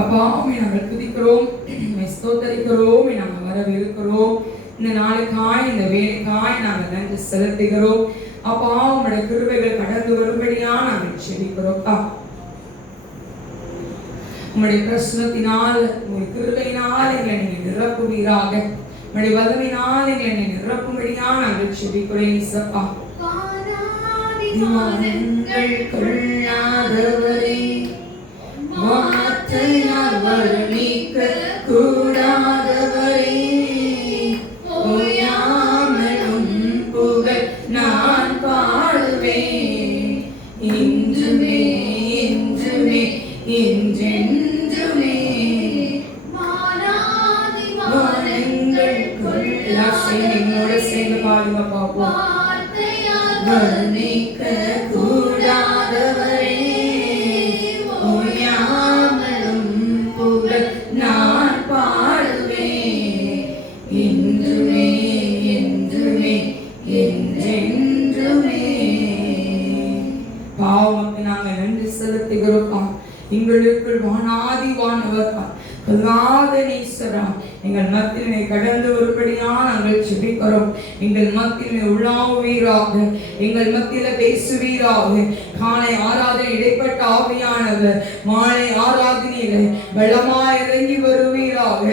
அப்பா நாங்கள் துதிக்கிறோம், ஸ்தோத்தரிக்கிறோம், நாங்கள் வரவேற்கிறோம். இந்த நாளுக்காய் இந்த வேலைக்காய் நாங்கள் நன்றி செலுத்துகிறோம். அப்பா உங்களுடைய கிருபைகள் கடந்து வரும்படியா நாங்கள் செபிக்கிறோம்ப்பா. உங்களுடைய பிரசனத்தினால் உங்களுடைய கிருபையினால் எங்களை நீங்க நிரப்புவீராக. உங்களுடைய வல்லமையினால் எங்களை நீங்க நிரப்பும்படியா நாங்கள் செபிக்கிறோம். இயேசுப்பா வானங்கள் கொள்ளாதவரே, வார்த்தையால் வர்ணிக்க கூடாதவரே, ஓயாமலும் புகழ் நான் பாடுவேன். இன்றுமே என்றுமே என்றென்றுமே வானங்கள் கொள்ளாதவரே. சேர்ந்து பாடுங்க பாப்போம். வர்ணிக்க கூடாதவரே, ஓயாமலும் புகழ் நான் பாடுவேன். இன்றுமே என்றுமே என்றென்றுமே. பாவமக்கு நாங்கள் நன்றி செலுத்துகிறோம். எங்களுக்குள் வானாதி வானவர் எங்கள் மத்தியினை கடந்து வரும்படியா நாங்கள் செபிக்கிறோம். எங்கள் மத்தியினை உள்ளாவுவீராக, எங்கள் மத்தியில பேசுவீராக. காலை ஆராதனை இடைப்பட்ட ஆவியானவர் மாலை ஆராதனையில பலமாய் இறங்கி வருவீராக.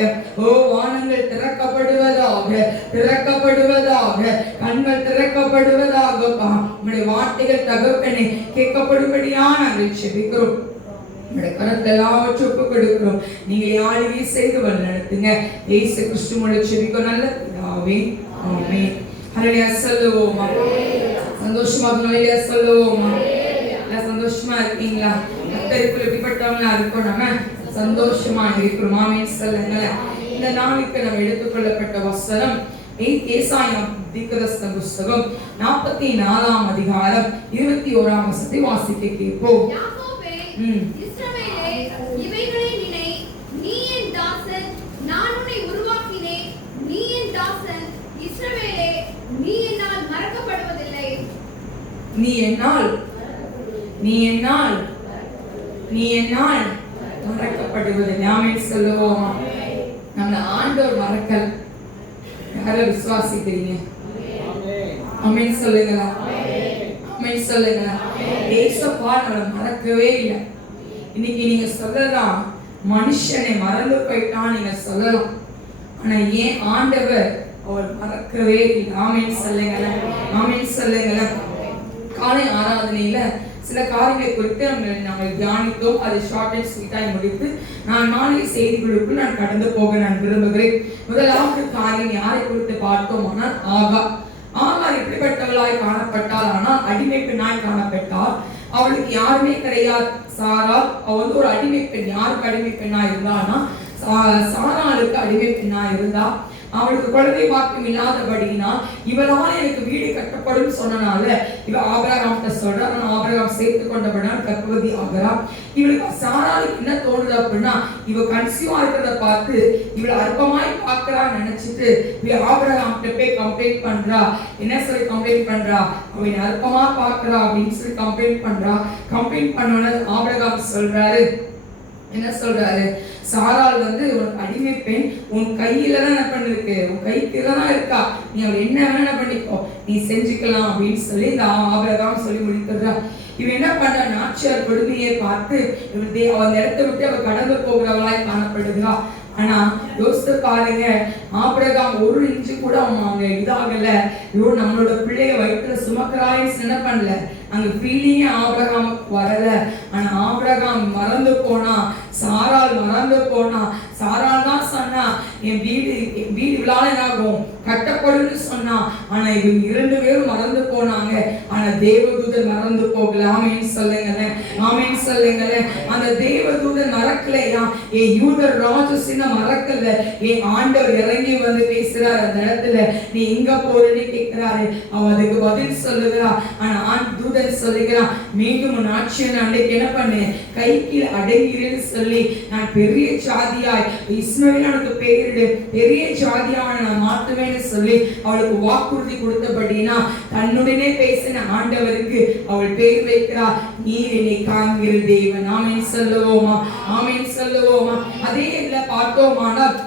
ஓ வானங்கள் திறக்கப்படுவதாக, திறக்கப்படுவதாக, கண்கள் திறக்கப்படுவதாக. உங்களுடைய வார்த்தைகள் தகப்பனை கேட்கப்படும்படியா நாங்கள் செபிக்கிறோம். கரத்தை எல்லாவற்றும் ஒப்புக் கொடுக்கிறோம். நீங்க ஆளுகை செய்து நடத்துங்க. இயேசு கிறிஸ்து மூலம் செபிக்கிறோம் நல்ல பிதாவே, ஆமென். ஹல்லேலூயா சொல்லுவோமா? சந்தோஷமா ஹல்லேலூயா சொல்லுவோமா? சந்தோஷமா இருக்கீங்களா? கர்த்தருக்குள் எப்படிப்பட்டவங்களா இருக்கோம்? நம்ம சந்தோஷமா இருக்கிறோம். ஆமென் சொல்லுங்க. இந்த நாளுக்கு நம்ம எடுத்துக்கொள்ளப்பட்ட வசனம் ஏசாயா தீர்க்கதரிசன புத்தகம் 44ஆம் அதிகாரம் 21ஆம் வசனத்தை வாசிக்க கேட்போம். இஸ்ரவேலே, இவைகளை நினை, நீ என் தாசன், நான் உன்னை உருவாக்கினேன், நீ என் தாசன். இஸ்ரவேலே, நீ என்னால் மறக்கப்படுவதில்லை. நீ என்னால் மறக்கப்படுவதில்லை. ஆமென் சொல்லுவோம். நம்ம ஆண்டவர் மறக்கல. யார விசுவாசிக்கிறீங்க? ஆமென் சொல்லுங்களா? ஆமென் சொல்லுங்க. ஏசப்பா நம்மளை மறக்கவே இல்லை. இன்னைக்கு நீங்க சொல்லலாம், மனுஷனை மறந்து போயிட்டான் நீங்க சொல்லலாம். ஆனா ஏன் ஆண்டவர் அவர் மறக்கவே இல்லை. ஆமென் சொல்லுங்க. ஆமென் சொல்லுங்க. காலை ஆராதனையில சில காரியங்களை குறித்து நாங்கள் தியானித்தோம். அதை ஷார்ட் அண்ட் ஸ்வீட்டாய் முடித்து நான் நாளை செய்திகளுக்குள் நான் கடந்து போக நான் விரும்புகிறேன். முதலாவது காரியம் யாரை குறித்து பார்த்தோம்? ஆனால் ஆகார் எப்படிப்பட்டவளாய் காணப்பட்டாள்? ஆனால் அடிமை பெண்ணாய் காணப்பட்டாள். அவளுக்கு யாருமே கிடையாது. சாரா அவ ஒரு அடிமை பெண். யாருக்கு அடிமை பெண்ணா இருந்தான்னா சாராளுக்கு அடிமை பெண்ணா இருந்தா. அவளுக்கு குழந்தை பாக்கியம் இல்லாதபடினா இவளால் எனக்கு வீடு கட்டப்படும் சொன்னனால இவ ஆபிரகாம்கிட்ட சொல்றா. ஆபிரகாம் சேர்த்து கொண்டபடினால் கர்ப்பவதி ஆகிறா. இவளுக்கு சாராளுக்கு என்ன தோணுது அப்படின்னா, இவ கன்சீவா இருக்கிறத பார்த்து இவளை அற்பமாய் பார்க்கறான்னு நினைச்சிட்டு இவ ஆபிரகாம்கிட்ட போய் கம்ப்ளைண்ட் பண்றா. என்ன சொல்லி கம்ப்ளைண்ட் பண்றா? அவன் அற்பமா பார்க்கறா அப்படின்னு சொல்லி கம்ப்ளைண்ட் பண்றா. கம்ப்ளைண்ட் பண்ணோன்னு ஆபிரகாம் சொல்றாரு, என்ன சொல்றாரு? சாராள் உனக்கு அடிமை பெண், உன் கையில தான் என்ன பண்ணிருக்கு, உன் கைக்கு தான் இருக்கா, நீ அவள் என்ன வேணா பண்ணிக்கோ, நீ செஞ்சுக்கலாம் அப்படின்னு சொல்லி இந்த ஆபிரகாம் சொல்லி முடிக்கிறா. இவன் என்ன பண்றா? நாச்சியார் கொடுமையை பார்த்து அந்த இடத்தை விட்டு அவ கடந்து போகிறவளாய் காணப்படுகிறா. ஆனா யோசித்து பாருங்க, ஆபிரகாம் ஒரு இன்ச்சு கூட அவங்க இதாகல. ஐயோ நம்மளோட பிள்ளைய வயிற்றுல சுமக்கிறாயின்னு என்ன பண்ணல, அங்க ஃபீலிங்கே ஆபிரகாமுக்கு வரல. ஆனா ஆபிரகாம் மறந்து போனா, சாராள் மறந்து போனா. சாராள் தான் சொன்னா என் வீடு இவளால என்னாகும், கட்டப்படும்னு சொன்னா. ஆனா இவங்க 2 பேரும் மறந்து போனாங்க. ஆனா தேவதூதன் மறந்து போகல. ஆமென் சொல்லுங்களேன். ஆமென் சொல்லுங்களேன். அந்த தேவதூதன் மறக்கலையா? என் யூதர் ராஜசின்ன மறக்கல. என் ஆண்டவர் இறங்கி வந்து பேசுறாரு அந்த இடத்துல. நீ எங்க போறன்னு கேட்கிறாரு. அவன் அதுக்கு பதில் சொல்லுகிறா. ஆனா தூதன் சொல்லுகிறான், மீண்டும் உன் ஆட்சியை அன்றைக்கு என்ன பண்ணு, கைக்கு அடங்கிறேன்னு சொல்லி நான் பெரிய ஜாதியாய் இஸ்மவேலுக்கு பெயரிடு, பெரிய ஜாதியான நான் மாற்றுவேன்னு சொல்லி அவளுக்கு வாக்குறுதி கொடுத்தபடினா தன்னுடனே பேசின ஆண்டவருக்கு அவள் பேர் வைக்கிறார், நீர் என்னை காண்கிற தேவன். ஆமென் சொல்லுவோமா? ஆமென். சொல்லுவோமா? அதே இதுல பார்த்தோமானால்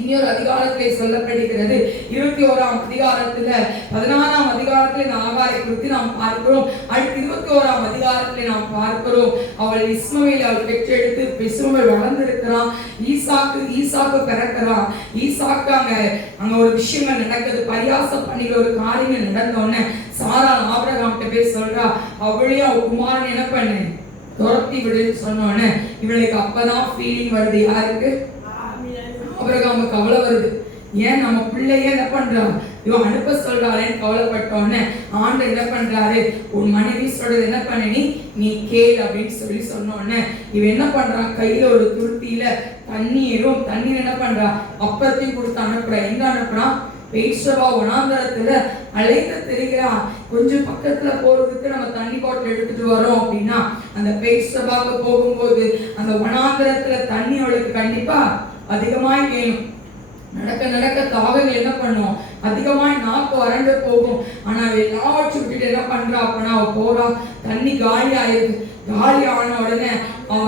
இன்னொரு அதிகாரத்திலே சொல்லப்படுகிறது. 21ஆம் அதிகாரத்துல 14ஆம் அதிகாரத்துல இந்த ஆகாரை குறித்து நாம் பார்க்கிறோம். அடுத்து 21ஆம் அதிகாரத்திலே நாம் பார்க்கிறோம். அவள் இஸ்மவேலை அவள் பெற்றெடுத்து இஸ்மவேல் வளர்ந்திருக்கிறான். ஈசாக்கு பிறக்கிறான். ஈசாக்கு அங்க ஒரு விஷயங்கள் நடக்குது. பரியாசம் பண்ணிக்கிற ஒரு காரியங்கள் நடந்தோடனே சாரா ஆபிரகாம் போய் சொல்றா, அவளையே அவ குமாரன் என்ன பண்ணு துரத்தி விடுன்னு சொன்னோடனே இவளுக்கு அப்பதான் ஃபீலிங் வருது. யாருக்கு? ஆபிரகாமுக்கு கவலை வருது. ஏன் நம்ம பிள்ளைய என்ன பண்றான், இவன் அனுப்ப சொல்றாளேன்னு கவலைப்பட்டோன்னு ஆண்டவர் என்ன பண்றாரு, உன் மனைவி சொல்றது என்ன பண்ணி நீ கேள் அப்படின்னு சொன்னோன்னு இவன் என்ன பண்றான், கையில ஒரு துருத்தியில தண்ணீர் என்ன பண்றா, அப்பத்தையும் கொடுத்து அனுப்புறான். எங்க அனுப்புறான்? பேய்ஷபா வனாந்தரத்துல அலைந்து திரிகிறான். கொஞ்சம் பக்கத்துல போறதுக்கு நம்ம தண்ணி பாட்டில் எடுத்துட்டு வரோம் அப்படின்னா அந்த பேய்ஷபாவுக்கு போகும்போது அந்த வனாந்தரத்துல தண்ணி அவளுக்கு கண்டிப்பா அதிகமாய் வேணும். நடக்க நடக்க தாகங்கள் என்ன பண்ணும், அதிகமாய் நாக்கு வறண்டு போகும். ஆனா எல்லாவற்றையும் விட்டுட்டு என்ன பண்றா அப்படின்னா அவ போறா. தண்ணி காலி ஆயிடுது. காலி ஆன உடனே அவ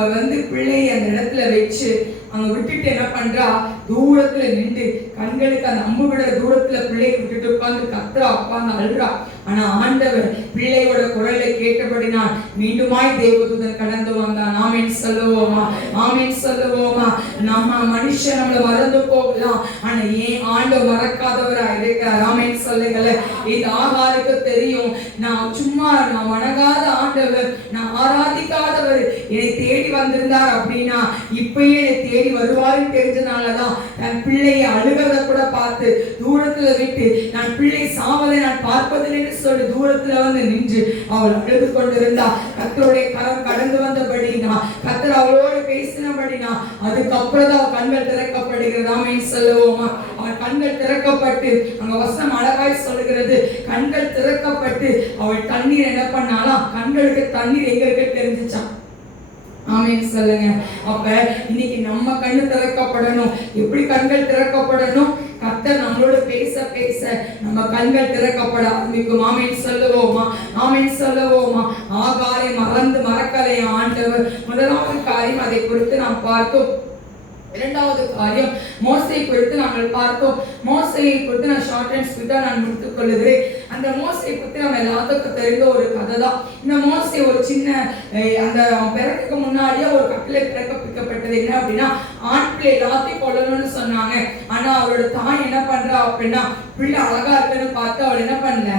பிள்ளைய அந்த இடத்துல வச்சு அங்க விட்டுட்டு என்ன பண்றா, தூரத்துல நின்று கண்களுக்கு அந்த அம்பு விட தூரத்துல பிள்ளையை விட்டுட்டு உட்கார்ந்து கத்துறா, உட்கார்ந்து அழுறா. ஆனா ஆண்டவர் பிள்ளையோட குரலை கேட்டபடினால் மீண்டுமாய் தேவதூதன் கடந்து வந்தான். ஆமென் சொல்லுவோமா? ஆமென் சொல்லுவோமா? நம்ம மனுஷன் நம்மள மறந்து போகலாம், ஆனா ஏன் ஆண்டவர் மறக்காதவரா இருக்கிறார். ஆமென் சொல்லுங்களேன். இது ஆகாருக்கு தெரியும், நான் வணங்காத ஆண்டவர், நான் ஆராதிக்காதவர் என்னை தேடி வந்திருந்தார் அப்படின்னா இப்பயே என்னை தேடி வருவாருன்னு தெரிஞ்சனாலதான் தன் பிள்ளையை அழுகிறத கூட பார்த்து தூரத்துல விட்டு நான் பிள்ளை சாவதை நான் பார்ப்பதில்லை சொல்லி தூரத்துல நின்று அவள் அழுது கொண்டிருந்தா. கர்த்தருடைய கரம் கடந்து வந்தபடினா, கர்த்தர் அவளோடு பேசினபடினா அதுக்கப்புறம் தான் கண்கள் திறக்கப்படுகிறது. ஆமென் சொல்லுவோமா? அவள் கண்கள் திறக்கப்பட்டு அங்க வசனம் அழகாய் சொல்லுகிறது, கண்கள் திறக்கப்பட்டு அவள் தண்ணீர் என்ன பண்ணாலாம், கண்களுக்கு தண்ணீர் எங்க இருக்கு தெரிஞ்சுச்சான். ஆமென் சொல்லுங்க. அப்ப இன்னைக்கு நம்ம கண்ணு திறக்கப்படணும். எப்படி கண்கள் திறக்கப்படணும்? கர்த்தர் நம்மளோட பேச பேச நம்ம கண்கள் திறக்கப்பட ஆரம்பிக்கும். ஆமென் சொல்லுவோமா? ஆமென் சொல்லுவோமா? ஆகாரை மறக்கலை ஆண்டவர். முதலாவது காரியம் அதை குறித்து நாம் பார்த்தோம். இரண்டாவது காரியம் மோசேயை குறித்து நாங்கள் பார்த்தோம். மோசேயை குறித்து நான் ஷார்ட் அண்ட் ஸ்வீட்டா நான் முடித்துக் கொள்ளுகிறேன். அந்த மோசேயை குறித்து நம்ம எல்லாத்துக்கும் தெரிந்த ஒரு கதை தான். இந்த மோசே ஒரு சின்ன அந்த பிறக்க முன்னாடியே ஒரு கட்டளை பிறப்பிக்கப்பட்டது. என்ன அப்படின்னா, ஆண் பிள்ளை எல்லாத்தையும் கொல்லணும்னு சொன்னாங்க. ஆனா அவளோட தாய் என்ன பண்றா அப்படின்னா, பிள்ளை அழகா இருக்குன்னு பார்த்து அவள் என்ன பண்ணல,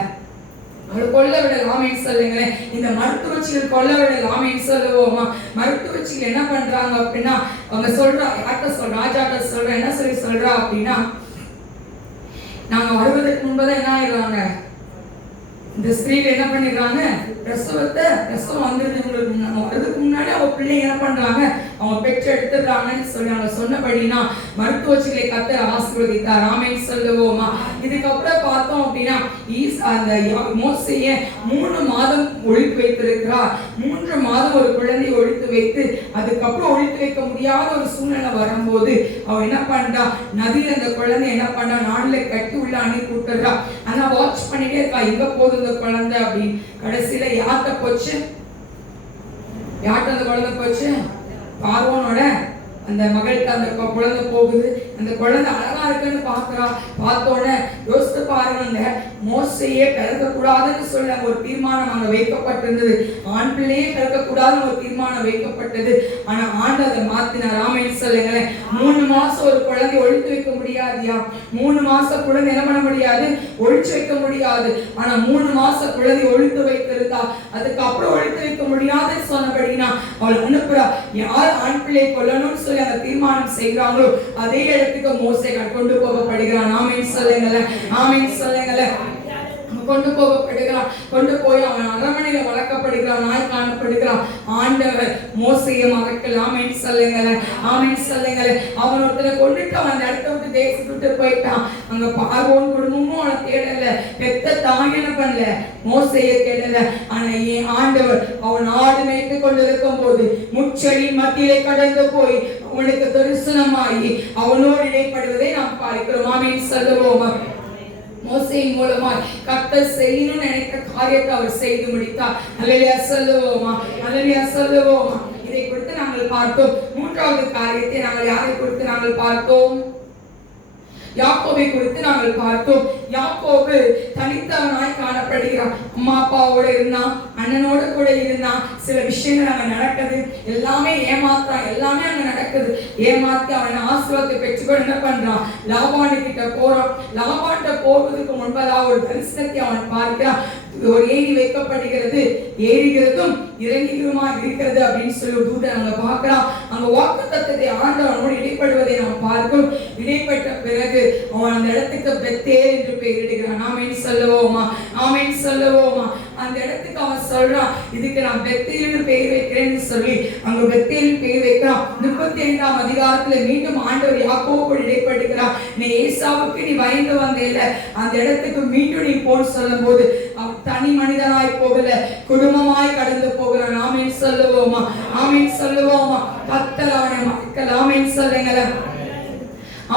அவள் கொல்ல விடல். ஆமென் சொல்லுங்களேன். இந்த மருத்துவச்சிகள் கொல்ல விடல். ஆமென் சொல்லுவோமா? மருத்துவச்சிகள் என்ன பண்றாங்க அப்படின்னா, அவங்க சொல்றா, யார்கிட்ட சொல்ற, ராஜாட்ட சொல்ற, என்ன சொல்றா அப்படின்னா, நாங்க வருவதற்கு முன்பதான் என்ன ஆயிடுறாங்க, இந்த ஸ்திரீகள் என்ன பண்ணிடுறாங்க, பிரசவம் வந்துருது இவங்களுக்கு வர்றதுக்கு முன்னாடி அவ பிள்ளைங்க என்ன பண்றாங்க, அவங்க பெற்று எடுத்துடுறாங்கன்னு சொல்லி அவங்க சொன்னபடினா மருத்துவச்சிகளை கர்த்தர் ஆசீர்வதித்தார். ஆமென் சொல்லுவோமா? இதுக்கப்புறம் பார்த்தோம் அப்படின்னா அந்த மோசேயை 3 மாதம் ஒழித்து வைத்திருக்கிறார். 3 மாதம் ஒரு குழந்தையை ஒழித்து வைத்து அதுக்கப்புறம் ஒழித்து வைக்க முடியாத ஒரு சூழ்நிலை வரும்போது அவ என்ன பண்றா, நதியில் அந்த குழந்தை என்ன பண்றா, நாளில கட்டி உள்ள அனுப்பி விட்டுறா. ஆனா வாட்ச் பண்ணிட்டே இருக்கா, எங்க போகுது இந்த குழந்தை அப்படின்னு. கடைசியில யார்கிட்ட போச்சு, யார்கிட்ட அந்த குழந்தை போச்சு, பார்வோனோட அந்த மகளுக்கு அந்த குழந்தை போகுது. அந்த குழந்தை அழகா இருக்குன்னு பாக்குறா. பார்த்தோன்னே யோசித்து பாருங்க, மோசையே பிறக்க கூடாதுன்னு சொல்லி ஒரு தீர்மானம் அங்க வைக்கப்பட்டிருந்தது. ஆண் பிள்ளையே பிறக்க கூடாதுன்னு ஒரு தீர்மானம் வைக்கப்பட்டது. ஆனா ஆண்டு அதை மாத்தினார். ஆமென் சொல்லுங்களேன். 3 மாசம் ஒரு குழந்தை ஒழித்து வைக்க முடியாதியா? 3 மாசம் குழந்தை என்ன பண்ண முடியாது, ஒழிச்சு வைக்க முடியாது. ஆனா 3 மாசம் குழந்தை ஒழித்து வைத்திருந்தா அதுக்கப்புறம் ஒழித்து வைக்க முடியாதுன்னு சொன்னபடினா அவள் அனுப்புறா. யார் ஆண் பிள்ளை கொல்லணும்னு சொல்லி அந்த தீர்மானம் செய்கிறாங்களோ அதே இடத்துக்கு மோசே கொண்டு போகப்படுகிறான். ஆமென் சொல்லுங்களேன். ஆமென் சொல்லுங்களேன். கொண்டு போகப்படுகிறான். கொண்டு போய் அவன் அரண்மனையில வளர்க்கப்படுகிறான். நாய் காணப்படுகிறான். ஆண்டவர் மோசையை மறக்கல. ஆமென் சொல்லுங்களேன். ஆமென் சொல்லுங்களேன். அவன் ஒருத்தரை கொண்டுட்டு அவன் அந்த இடத்த விட்டு தேசத்தை விட்டு போயிட்டான். அங்க பார்வோன் குடும்பமும் அவனை தேடல, பெத்த தாய் என்ன பண்ணல, மோசையை தேடல. ஆனா ஏன் ஆண்டவர் அவன் ஆடு மேய்த்து கொண்டிருக்கும் போது முச்செடி மத்தியிலே கடந்து போய் அவனுக்கு தரிசனமாகி அவனோடு இடைப்படுவதை நாம் பார்க்கிறோம். ஆமென் சொல்லுவோம். மோசேயின் மூலமாய் கர்த்தர் செய்யணும்னு நினைத்த காரியத்தை அவர் செய்து முடித்தார். அல்லேலூயா சொல்லுவோமா? அல்லேலூயா சொல்லுவோமா? இதை குறித்து நாங்கள் நாங்கள் பார்த்தோம். மூன்றாவது காரியத்தை நாங்கள் யாரை குறித்து நாங்கள் பார்த்தோம்? யாக்கோபை குறித்து நாங்கள் பார்த்தோம். யாக்கோபு தனித்தவனாய் காணப்படுகிறான். அம்மா அப்பாவோட இருந்தான், அண்ணனோட கூட இருந்தான். சில விஷயங்கள் அங்க நடக்குது, எல்லாமே ஏமாத்தான், எல்லாமே அங்க நடக்குது. ஏமாத்தி அவன் ஆசீர்வாதத்தை பெற்றுக்கொண்டு என்ன பண்றான்? லாபானு கிட்ட போறான். லாபான்கிட்ட போவதற்கு முன்பதாக ஒரு தரிசனத்தை அவன் பார்க்கிறான். ஒரு ஏணி வைக்கப்படுகிறது, ஏறுகிறதும் இறங்குகிறதுமா இருக்கிறது அப்படின்னு சொல்லி ஒரு தூதன் அங்க பார்க்கலாம். அங்க வாக்குத்தத்தத்தை ஆண்டவனோடு இடைப்படுவதை நாம் பார்க்கிறோம். இடைப்பட்ட பிறகு அவன் அந்த இடத்துக்கு பெத்தேல் என்று பெயரிடுகிறான். ஆமென் சொல்லுவோமா? ஆமென் சொல்லுவோமா? அந்த இடத்துக்கு அவன் சொல்றான், இதுக்கு நான் பெத்தேல்னு பெயர் வைக்கிறேன்னு சொல்லி அங்க பெத்தேல் பெயர் வைக்கிறான். 35ஆம் அதிகாரத்துல மீண்டும் ஆண்டவர் யாக்கோபோடு இடைப்படுகிறார். நீ ஏசாவுக்கு நீ பயந்து வந்தேல, அந்த இடத்துக்கு மீண்டும் நீ போன்னு சொல்லும் போது அவன் தனி மனிதனாய் போகல, குடும்பமாய் கடந்து போகிறான். ஆமென் சொல்லுவோமா? ஆமென் சொல்லுவோமா? கர்த்தர் அவனை மறக்கல. ஆமென் சொல்லுங்களேன்.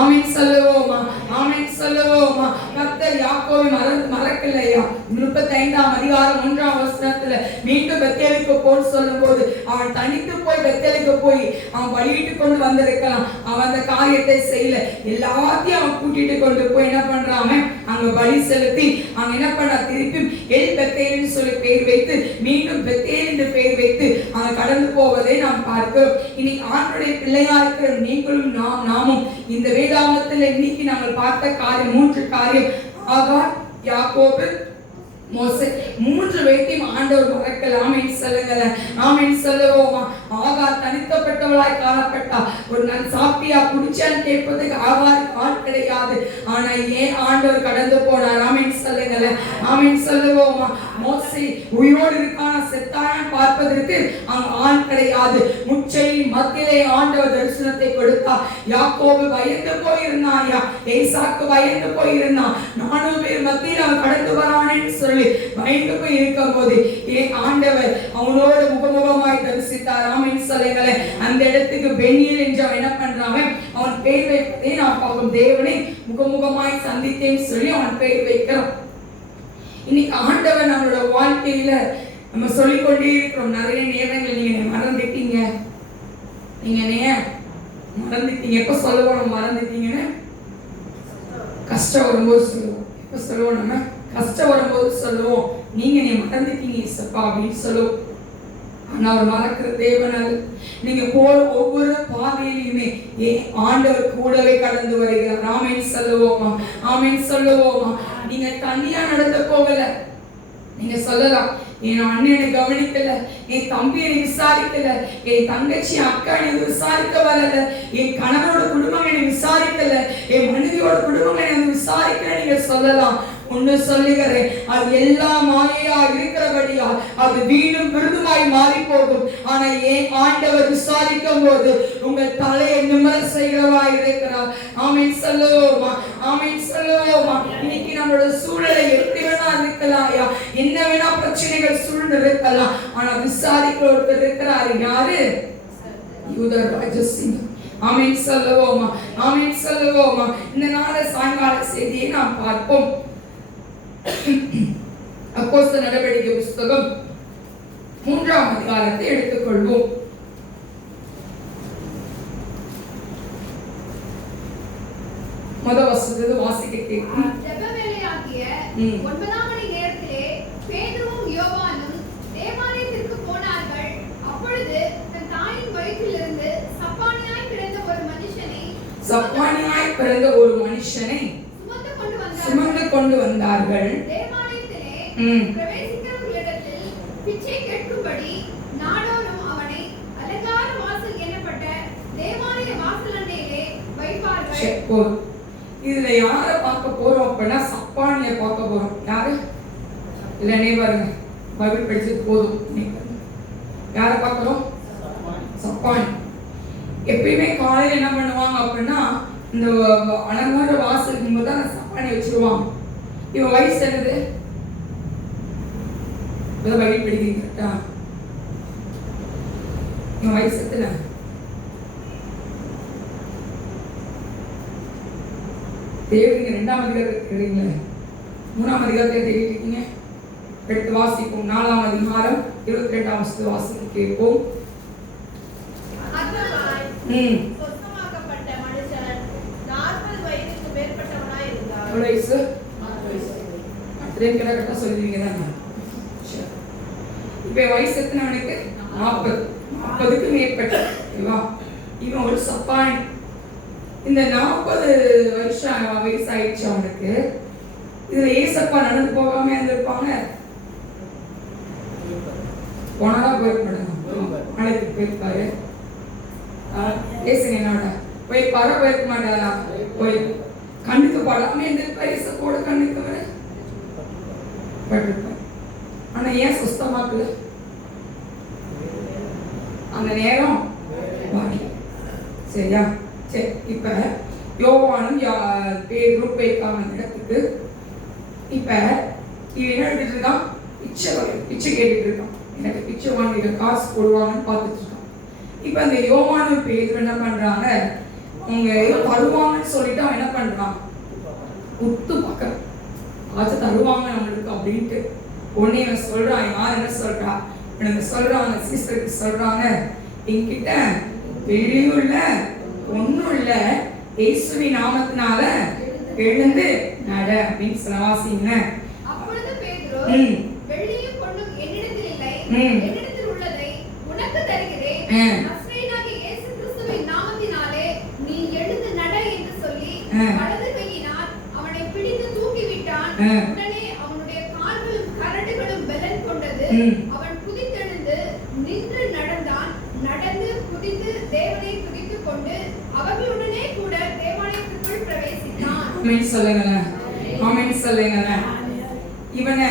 ஆமென் சொல்லுவோமா? ஆமென் சொல்லுவோமா? கர்த்தர் யாக்கோபை மறக்கலையா? 35ஆம் அதிகாரம் 1ஆம் வசனத்துல மீண்டும் பெத்தேலுக்கு போன்னு சொல்லும்போது அவன் தனித்து போய் பெத்தேலுக்கு போய் அவன் வழியிட்டு கொண்டு வந்திருக்கலாம். அவன் அந்த காரியத்தை செய்யல. எல்லாத்தையும் அவன் கூட்டிட்டு கொண்டு போய் என்ன பண்றான்? அங்க பலி செலுத்தி அங்க என்ன பண்ண திருப்பி எல் பெத்தேல்னு சொல்லி பெயர் வைத்து மீண்டும் பெத்தேல் என்று பெயர் வைத்து அங்க கடந்து போவதை நாம் பார்க்கிறோம். இனி ஆண்டவருடைய பிள்ளையா இருக்கிற நீங்களும் நாமும் இந்த வேதாகமத்தில் இன்னைக்கு நாங்கள் பார்த்த காரியம் 3 காரியம். ஆகார், யாக்கோபு, மோசே, 3 பேரையும் ஆண்டவர் மறக்கல. ஆமென் சொல்லுங்களேன். ஆமென் சொல்லுவோமா? ஆகார் தனித்தப்பட்டவளாய் காணப்பட்டா. ஒரு நான் சாப்பிட்டியா குடிச்சான்னு கேட்பதுக்கு ஆகார் ஆள் கிடையாது. ஆனா ஏன் ஆண்டவர் கடந்து போனார்? ஆமென் சொல்லுங்களேன். ஆமென் சொல்லுவோமா? மோசே உயிரோடு இருக்கான செத்தான பார்ப்பதற்கு அங்க ஆள் கிடையாது. முச்சையின் மத்தியிலே ஆண்டவர் தரிசனத்தை கொடுத்தா. யாக்கோபு பயந்து போயிருந்தாயா, ஏசாக்கு பயந்து போயிருந்தான். 400 பேர் மத்தியில் அவன் கடந்து வரானேன்னு சொல்லி பயந்து போய் இருக்கும் போது ஆண்டவர் அவனோட முகமுகமாய் தரிசித்தார். ஆமென் சொல்லுங்களேன். அந்த இடத்துக்கு பெனியேல் என்று அவன் என்ன பண்றான்? அவன் பெயர் வைப்பதை நான் பார்க்கும். தேவனை முகமுகமாய் சந்தித்தேன்னு சொல்லி அவன் பெயர் வைக்கிறான். இன்னைக்கு ஆண்டவர் நம்மளோட வாழ்க்கையில நம்ம சொல்லிக்கொண்டே இருக்கிறோம். நிறைய நேரங்கள் நீங்க மறந்துட்டீங்க, நீங்க மறந்துட்டீங்க. எப்ப சொல்லுவோம் மறந்துட்டீங்கன்னு? கஷ்டம் வரும்போது சொல்லுவோம். எப்ப சொல்லுவோம்? நம்ம கஷ்டம் வரும்போது சொல்லுவோம், நீங்க மறந்துட்டீங்க இயேசப்பா அப்படின்னு சொல்லுவோம். ஆனா அவர் மறக்கிற தேவன் அல்ல. நீங்க போற ஒவ்வொரு பாதையிலுமே ஆண்டவர் கூடவே கடந்து வருகிறார். ஆமென் சொல்லுவோமா? ஆமென் சொல்லுவோமா? நீங்க தனியா நடந்து போகல. நீங்க சொல்லலாம், என் அண்ணனை கவனிக்கல, என் தம்பி என்னை விசாரிக்கல, என் தங்கச்சி அக்கா என்னை விசாரிக்க வரல, என் கணவரோட குடும்பம் என்னை விசாரிக்கல, என் மனைவியோட குடும்பம் என்னை விசாரிக்கல. நீங்க சொல்லலாம். ஒன்னு சொல்லுகிறேன், அது எல்லாம் மாயையா இருக்கிறபடியா அது வீணும் விருதுமாய் மாறி போகும். ஆனா ஏன் ஆண்டவர் விசாரிக்கும் போது உங்கள் தலையை நிமிர செய்கிறவா இருக்கிறார். ஆமென் சொல்லுவோமா? ஆமென் சொல்லுவோமா? இன்னைக்கு நம்மளோட சூழலை எப்படி வேணா இருக்கலாம்யா, என்ன வேணா பிரச்சனைகள் சூழ்ந்து இருக்கலாம். ஆனா விசாரிக்கிற ஒருத்தர் இருக்கிறாரு. யாரு? யூதர் ராஜசிங்கம். ஆமென் சொல்லுவோமா? ஆமென் சொல்லுவோமா? இந்த நாள சாயங்கால செய்தியை நாம் பார்ப்போம். அப்போஸ்தலர் நடவடிக்கை புத்தகம் 3ஆம் அதிகாரத்தை எடுத்துக்கொள்வோம். முதல் வசனத்தை வாசிக்க கேட்கும். ஜெபவேளையாகிய 9ஆம் மணி நேரத்திலே பேதுருவும் யோவானும் தேவாலயத்திற்கு போனார்கள். அப்பொழுது தன் தாயின் வயிற்றிலிருந்து சப்பானியாய் பிறந்த ஒரு மனுஷனை சுமந்து கொண்டு வந்தார்கள். தேவாலயத்திலே பிரவேசிக்கிறவர்களிடத்தில் பிச்சை கேட்கும்படி நாடோறும் அவனை அலங்கார வாசல் எனப்பட்ட தேவாலய வாசல் அண்டையிலே வைப்பார்கள். இதுல யார பார்க்க போறோம் அப்படின்னா சப்பானிய பார்க்க போறோம். யாரு? இல்லனே பாருங்க, பைபிள் படிச்சது போதும். யார பார்க்கிறோம்? சப்பானி. எப்பயுமே காலையில என்ன பண்ணுவாங்க அப்படின்னா இந்த அலங்கார வாசலுக்கு முன்பு தான் சப்பானி வச்சிருவாங்க. இவன் வயசு என்னது? பைபிள் படிக்கிறீங்க கரெக்டா? இவன் வயசு எத்தனை? தேவீங்க 2ஆம் அதிகாரத்தை தேடுறீங்களே, 3ஆம் அதிகாரத்தை தேடிட்டு இருக்கீங்க. எடுத்து வாசிப்போம். 4ஆம் அதிகாரம் 22ஆம் வசனத்தை வாசிக்க கேட்போம். சொஸ்தமாக்கப்பட்ட மனுஷன் 40 வயதுக்கு மேற்பட்டவனாய் இருந்தார். எவ்வளவு வயசு? 40 கரெக்டா சொல்லுவீங்க தானே? சரி. இப்ப வயசு எத்தனை அவனுக்கு? 40க்கு மேற்பட்ட. ஓகேவா? இவன் ஒரு சப்பானி. இந்த 40 வருஷம் வயசாயிடுச்சு அவனுக்கு. இதுல ஏசப்பா நடந்து போகாம இருந்திருப்பாங்க. போனாரா? போயிருப்பாங்க. நாளைக்கு போயிருப்பாரு. ஏசுங்க என்னோட போயிருப்பாரா? போயிருக்க மாட்டாரா? போய் கண்ணுக்கு படாம இருந்திருப்பாரு. ஏசப்போட கண்ணுக்கு வர பட்டிருப்பாரு. ஆனா ஏன் சுத்தமாக்கல? அந்த நேரம் வாங்கி. சரியா? சரி. இப்ப யோவானும் பேதுரும் போயிருக்காங்க அந்த இடத்துக்கு. இப்ப இவன் என்ன எடுத்துட்டு இருக்கான்? பிச்சை கேட்டுட்டு இருக்கான். எனக்கு பிச்சை வாங்க காசு போடுவாங்கன்னு பார்த்துட்டு இருக்கான். இப்ப அந்த யோவானும் பேதுரும் என்ன பண்றாங்க? அவங்க தருவாங்கன்னு சொல்லிட்டு அவன் என்ன பண்றான்? உத்து பார்க்க ஆச்சு தருவாங்க நம்மளுக்கு அப்படின்ட்டு உடனே அவன் சொல்றான். யார் என்ன சொல்றா? எனக்கு சொல்றாங்க, சிஸ்டருக்கு சொல்றாங்க, என்கிட்ட வெளியும் இல்ல ஒன்னும் இல்ல, இயேசுவின் நாமத்தினால எழுந்து நட அப்படின்னு சொல்லவாசிங்க. அப்பொழுது பேதுரு, வெள்ளியும் பொன்னும் என்னிடத்தில் இல்லை, என்னிடத்தில் உள்ளதை உனக்கு தருகிறேன், நசரேயனாகிய இயேசு கிறிஸ்துவின் நாமத்தினாலே நீ எழுந்து நட என்று சொல்லி வலது கையினால் அவனை பிடித்து தூக்கிவிட்டான். உடனே அவனுடைய கால்களும் கரடுகளும் பலன் கொண்டது. அவன் குதித்தெழுந்து நின்று நடந்தான். நடந்து குதித்து தேவனை துதித்துக் கொண்டு அவர்களுடனே கூட தேவாலயத்திற்குள் பிரவேசித்தான். ஆமென் சொல்லுங்க. ஆமென் சொல்லுங்க. இவனை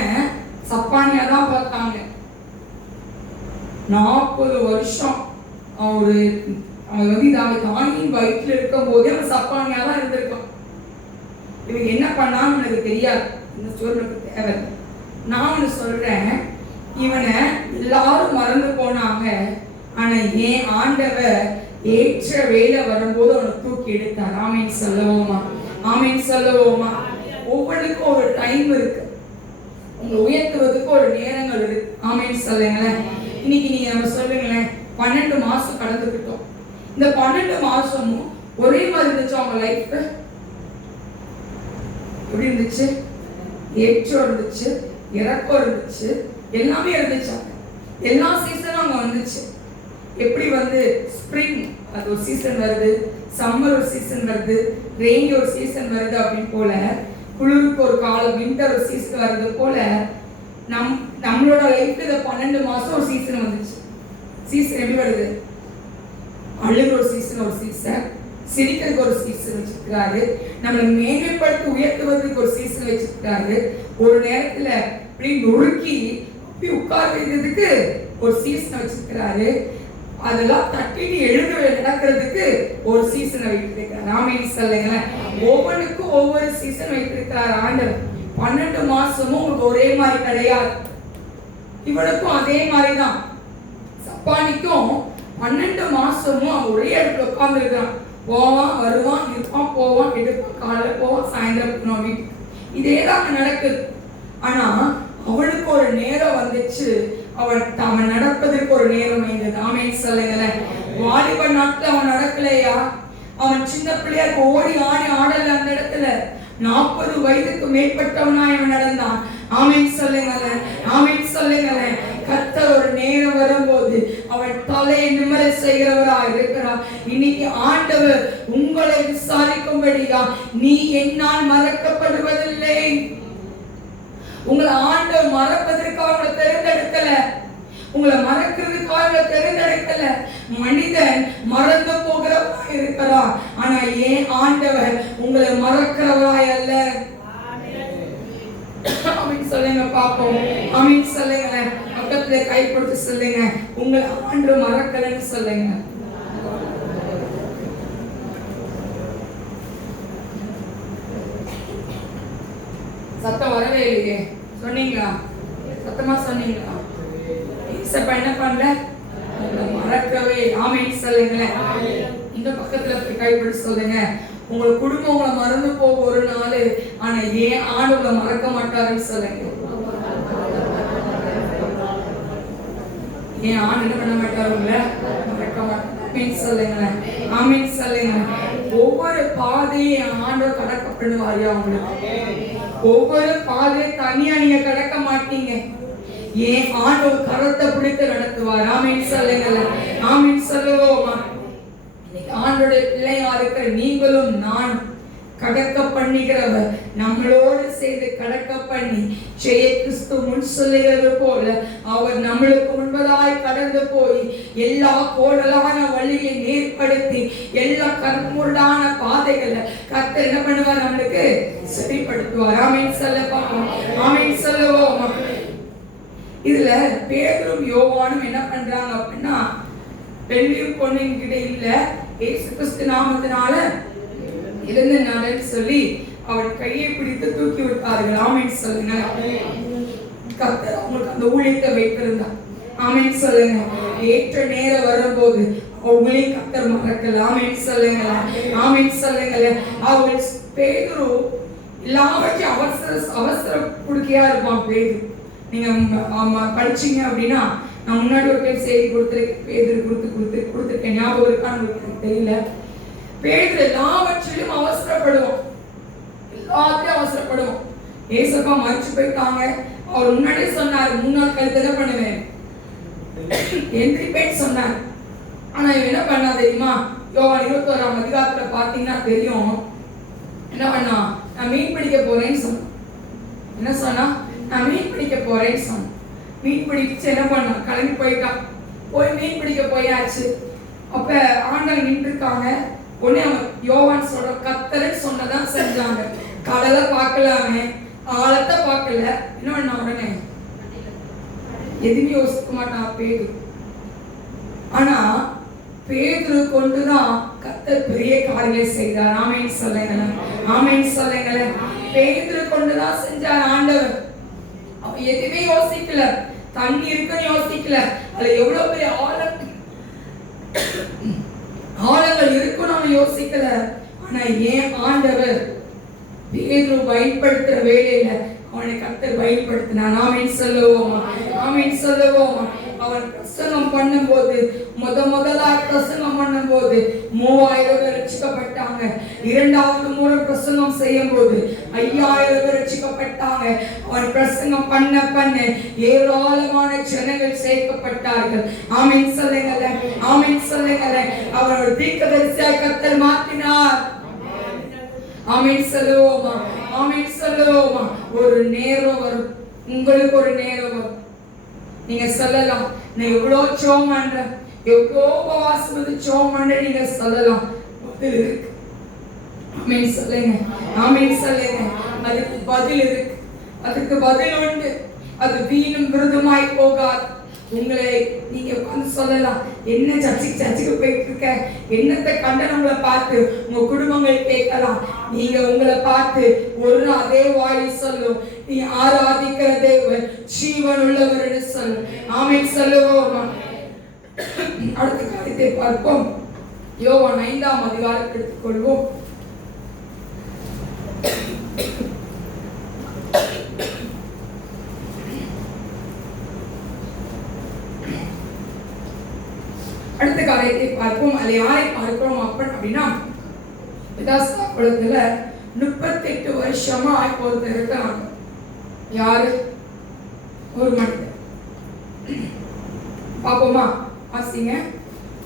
சப்பானியா தான் பார்த்தாங்க. 40 வருஷம் அவன் வந்து தாயின் வயிற்றுல இருக்கும் போதே அவன் சப்பானியா தான் இருந்திருக்கான். இவங்க என்ன பண்ணான்னு எனக்கு தெரியாது. இந்த சொல்றதுக்கு தேவை. நான் ஒன்று சொல்றேன், இவனை எல்லாரும் மறந்து போனாங்க. ஆனா ஏன் ஆண்டவர் ஏற்ற வேலை வரும்போது அவனை தூக்கி எடுத்தார். ஆமென் சொல்லுவோமா? ஆமென் சொல்லுவோமா? ஒவ்வொன்றுக்கும் ஒரு டைம் இருக்கு. உங்களை உயர்த்துவதற்கு ஒரு நேரங்கள் இருக்கு. ஆமென் சொல்லுங்களேன். இன்னைக்கு நீங்க நம்ம சொல்லுங்களேன், 12 மாசம் கடந்துக்கிட்டோம். இந்த 12 மாசமும் ஒரே மாதிரி இருந்துச்சு அவங்க லைஃப்? எப்படி இருந்துச்சு? ஏற்றம் இருந்துச்சு, இறக்கம் இருந்துச்சு, எல்லாமே இருந்துச்சு. எல்லா சீசனும் அங்க வந்துச்சு. எப்படி வந்து ஸ்ப்ரிங் அது ஒரு சீசன் வருது, சம்மர் ஒரு சீசன் வருது, ரெயின் ஒரு சீசன் வருது, அப்படின்னு போல குளிருக்கு ஒரு காலம், வின்டர் ஒரு சீசன் வருது போல நம்மளோட லைஃப்ல இந்த 12 மாசம் ஒரு சீசன் வந்துச்சு. சீசன் எப்படி வருது? அழுகிற ஒரு சீசன், ஒரு சீசன் சிரிக்கிறதுக்கு ஒரு சீசன் வச்சிருக்காரு, நம்மளை மேன்மைப்படுத்தி உயர்த்துவதற்கு ஒரு சீசன் வச்சிருக்காரு, ஒரு நேரத்துல இப்படி நொறுக்கி அப்படி உட்கார வைக்கிறதுக்கு ஒரு சீசன் வச்சிருக்கிறாரு, அதெல்லாம் தட்டிட்டு எழுத நடக்கிறதுக்கு ஒரு சீசனை வைத்திருக்கிறார். ஆமென் சொல்லுங்களேன். ஒவ்வொன்றுக்கும் ஒவ்வொரு சீசன் வைத்திருக்கிறார் ஆண்டவர். 12 மாசமும் உங்களுக்கு ஒரே மாதிரி கிடையாது. இவனுக்கும் அதே மாதிரிதான். சப்பானிக்கும் 12 மாசமும் அவன் ஒரே இடத்துல உட்கார்ந்து இருக்கிறான். போவான், வருவான், இருப்பான், போவான், எடுப்பான், காலையில போவான், சாயந்தரம் போவான் வீட்டுக்கு. இதே தான் நடக்குது. ஆனா அவனுக்கு ஒரு நேரம் வந்துச்சு. அவன் நடப்பதற்கு ஒரு நேரம் இருந்தது. ஆமென் சொல்லுங்களேன். வாலிப நாட்கள் அவன் நடக்கலையா? அவன் சின்ன பிள்ளையாருக்கு ஓடி ஆடி ஆடல அந்த இடத்துல. 40 வயதுக்கு மேற்பட்டவனா அவன் நடந்தான். ஆமென் சொல்லுங்களேன். ஆமென் சொல்லுங்களேன். கர்த்தர் ஒரு நேரம் வரும்போது அவன் தலையை நிமிர செய்கிறவராக இருக்கிறார். இன்னைக்கு ஆண்டவர் உங்களை விசாரிக்கும்படியா, நீ என்னால் மறக்கப்படுவதில்லை. உங்களை ஆண்டவர் மறப்பதற்காக உங்களை தேர்ந்தெடுக்கல, உங்களை மறக்கிறதுக்காக தேர்ந்தெடுக்கல. மனிதன் மறந்து போகிறவராய் இருக்கிறார். ஆனா ஏன் ஆண்டவர் உங்களை மறக்கிறவராய் அல்ல. ஆமென் சொல்லுங்க பாப்போம். ஆமென் சொல்லுங்க. பக்கத்துல கை கொடுத்து சொல்லுங்க, உங்களை ஆண்டவர் மறக்கலன்னு சொல்லுங்க. சத்தம் வரவே இல்லையே. சொன்னீங்களா? சத்தமா சொன்னீங்களா? இயேசப்பா என்ன பண்ணல? மறக்கவே. ஆமென் சொல்லுங்களேன். இந்த பக்கத்துல கை பிடிச்சு சொல்லுங்க, உங்க குடும்பம் உங்களை மறந்து போக ஒரு நாள், ஆனா ஏன் ஆண்டு உங்களை மறக்க மாட்டாருன்னு சொல்லுங்க. ஏன் ஆண்டு என்ன பண்ண மாட்டாரு? உங்களை மறக்க மாட்டாரு. சொல்லுங்களேன். ஆமென் சொல்லுங்க. ஒவ்வொரு பாதையும் ஆண்டவர் கடக்க பண்ணுவாரு. உங்களுக்கு ஒவ்வொரு பாதையை தனியா நீங்க கடக்க மாட்டீங்க. ஏன் ஆண்டவர் கரத்தை பிடித்து நடத்துவார். ஆமென் சொல்லுங்க. ஆமென் சொல்லுவோமா. ஆண்டோட பிள்ளையா இருக்கிற நீங்களும் நான் கடக்க பண்ணிக்கிறவர் நம்மளோடு சேர்ந்து கடக்க பண்ணி ஜெய கிறிஸ்து முன் சொல்லுகிறது போல அவர் நம்மளுக்கு முன்பதாய் கடந்து போய் எல்லா கோடலான வழியை நேர்படுத்தி எல்லா கருமுருடான பாதைகளை கர்த்தர் என்ன பண்ணுவார், நம்மளுக்கு சரிப்படுத்துவார். ஆமென் சொல்ல பார்ப்போம். ஆமென் சொல்லுவோம். இதுல பேதுரும் யோவானும் என்ன பண்றாங்க அப்படின்னா, பெண்ணையும் பொண்ணையும் கிட்ட இல்ல, இயேசு கிறிஸ்து நாமத்தினால எழுந்து நடன்னு சொல்லி அவர் கையை பிடித்து தூக்கி விட்டார்கள். ஆமென் சொல்லுங்க. கர்த்தர் அவங்களுக்கு அந்த ஊழியத்தை வைத்திருந்தார். ஆமென் சொல்லுங்க. ஏற்ற நேரம் வரும்போது அவங்களையும் கர்த்தர் மறக்கல. ஆமென் சொல்லுங்க. ஆமென் சொல்லுங்க. அவர் பேதுரு எல்லாவற்றையும் அவசர குடுக்கையா இருப்பான் பேதுரு. நீங்க படிச்சீங்க அப்படின்னா, நான் முன்னாடி ஒரு பேர் செய்தி கொடுத்துருக்கேன், பேதுரு கொடுத்துருக்கேன், ஞாபகம் இருக்கான்னு தெரியல. பேதுரு எல்லாவற்றிலும் அவசரப்படுவோம், எல்லாத்தையும் அவசரப்படுவோம். ஏசப்பா மறிச்சு போயிட்டாங்க, அவர் முன்னாடியே சொன்னார் 3 நாள் கழித்து என்ன பண்ணுவேன், எந்திரிப்பேன்னு சொன்னார். ஆனா இவன் என்ன பண்ணா தெரியுமா, யோவான் 21ஆம் அதிகாரத்துல பாத்தீங்கன்னா தெரியும், என்ன பண்ணா, நான் மீன் பிடிக்க போறேன்னு சொன்னான். என்ன சொன்னா, நான் மீன் பிடிக்க போறேன்னு சொன்னேன். மீன் பிடிச்சு என்ன பண்ணா, கிளம்பி போயிட்டான். போய் மீன் பிடிக்க போயாச்சு. அப்ப ஆண்டவர் நின்று இருக்காங்க. உடனே அவன் யோவான் சொல்ற கர்த்தர் சொன்னதான் செஞ்சாங்க. கடலை பார்க்கல, அவன் ஆழத்தை பார்க்கல. என்ன பண்ண, உடனே எதுவுமே யோசிக்க மாட்டான் பேதுரு. ஆனா பேதுரு கொண்டுதான் கர்த்தர் பெரிய காரியங்களை செய்தார். ஆமென் சொல்லுங்க. ஆமென் சொல்லுங்க. பேதுரு கொண்டுதான் செஞ்சார் ஆண்டவர். அவன் எதுவுமே யோசிக்கல, தண்ணி இருக்குன்னு யோசிக்கல, அதுல எவ்வளவு பெரிய ஆழங்கள் இருக்குன்னு அவன் யோசிக்கல. ஆனா ஏன் ஆண்டவர் பேதுரு பயன்படுத்துற வேலையில அவனை கர்த்தர் பயன்படுத்தினான். ஆமென் சொல்லுவோமா. ஆமென் சொல்லுவோமா. அவன் பிரசங்கம் பண்ணும்போது முதலா பிரசங்கம் பண்ணும்போது 3000 பேர் ரட்சிக்கப்பட்டாங்க. 2வது முறை பிரசங்கம் செய்யும் போது 5000 பேர் ரட்சிக்கப்பட்டாங்க. அவன் பிரசங்கம் பண்ண ஏராளமான ஜனங்கள் சேர்க்கப்பட்டார்கள். ஆமென் சொல்லுங்க. ஆமென் சொல்லுங்க. அவர் தீர்க்கதரிசியாய் கர்த்தர் மாற்றினார். ஆமென் சொல்லுவோமா. ஆமென் சொல்லுவோமா. ஒரு நேரம் வரும், உங்களுக்கு ஒரு நேரம் வரும். நீங்க சொல்லலாம், நான் எவ்வளவு ஜெபம் பண்றேன், எவ்வளோ உபவாசம் ஜெபம் பண்றேன், நீங்க சொல்லலாம். பதில் இருக்கு. ஆமென் சொல்லுங்க. ஆமென் சொல்லுங்க. அதுக்கு பதில் இருக்கு, அதுக்கு பதில் உண்டு. அது வீணும் விருதுமாய் போகாது. உங்களை நீங்க வந்து சொல்லலாம், என்ன சர்ச்சுக்கு போயிட்டு இருக்க, என்னத்தை கண்டன் உங்களை பார்த்து உங்க குடும்பங்கள் கேட்கலாம். நீங்க உங்களை பார்த்து ஒரு அதே வாய் சொல்லும், நீ ஆராதிக்கிற தேவன் ஜீவன் உள்ளவர் என்று சொல்லும். ஆமென் சொல்லுவோம். அடுத்த காரியத்தை பார்ப்போம். யோவான் 5ஆம் அதிகாரத்தை எடுத்துக்கொள்வோம். அடுத்த காரியத்தை பார்ப்போம். அதை யாரை பார்க்கிறோம் அப்படின்னா, பிதாஸ்தா குலத்துல 38 வருஷமா ஒருத்தர் இருக்காங்க. யாரு? ஒரு மனிதர். பாப்போமா? வாசிங்க.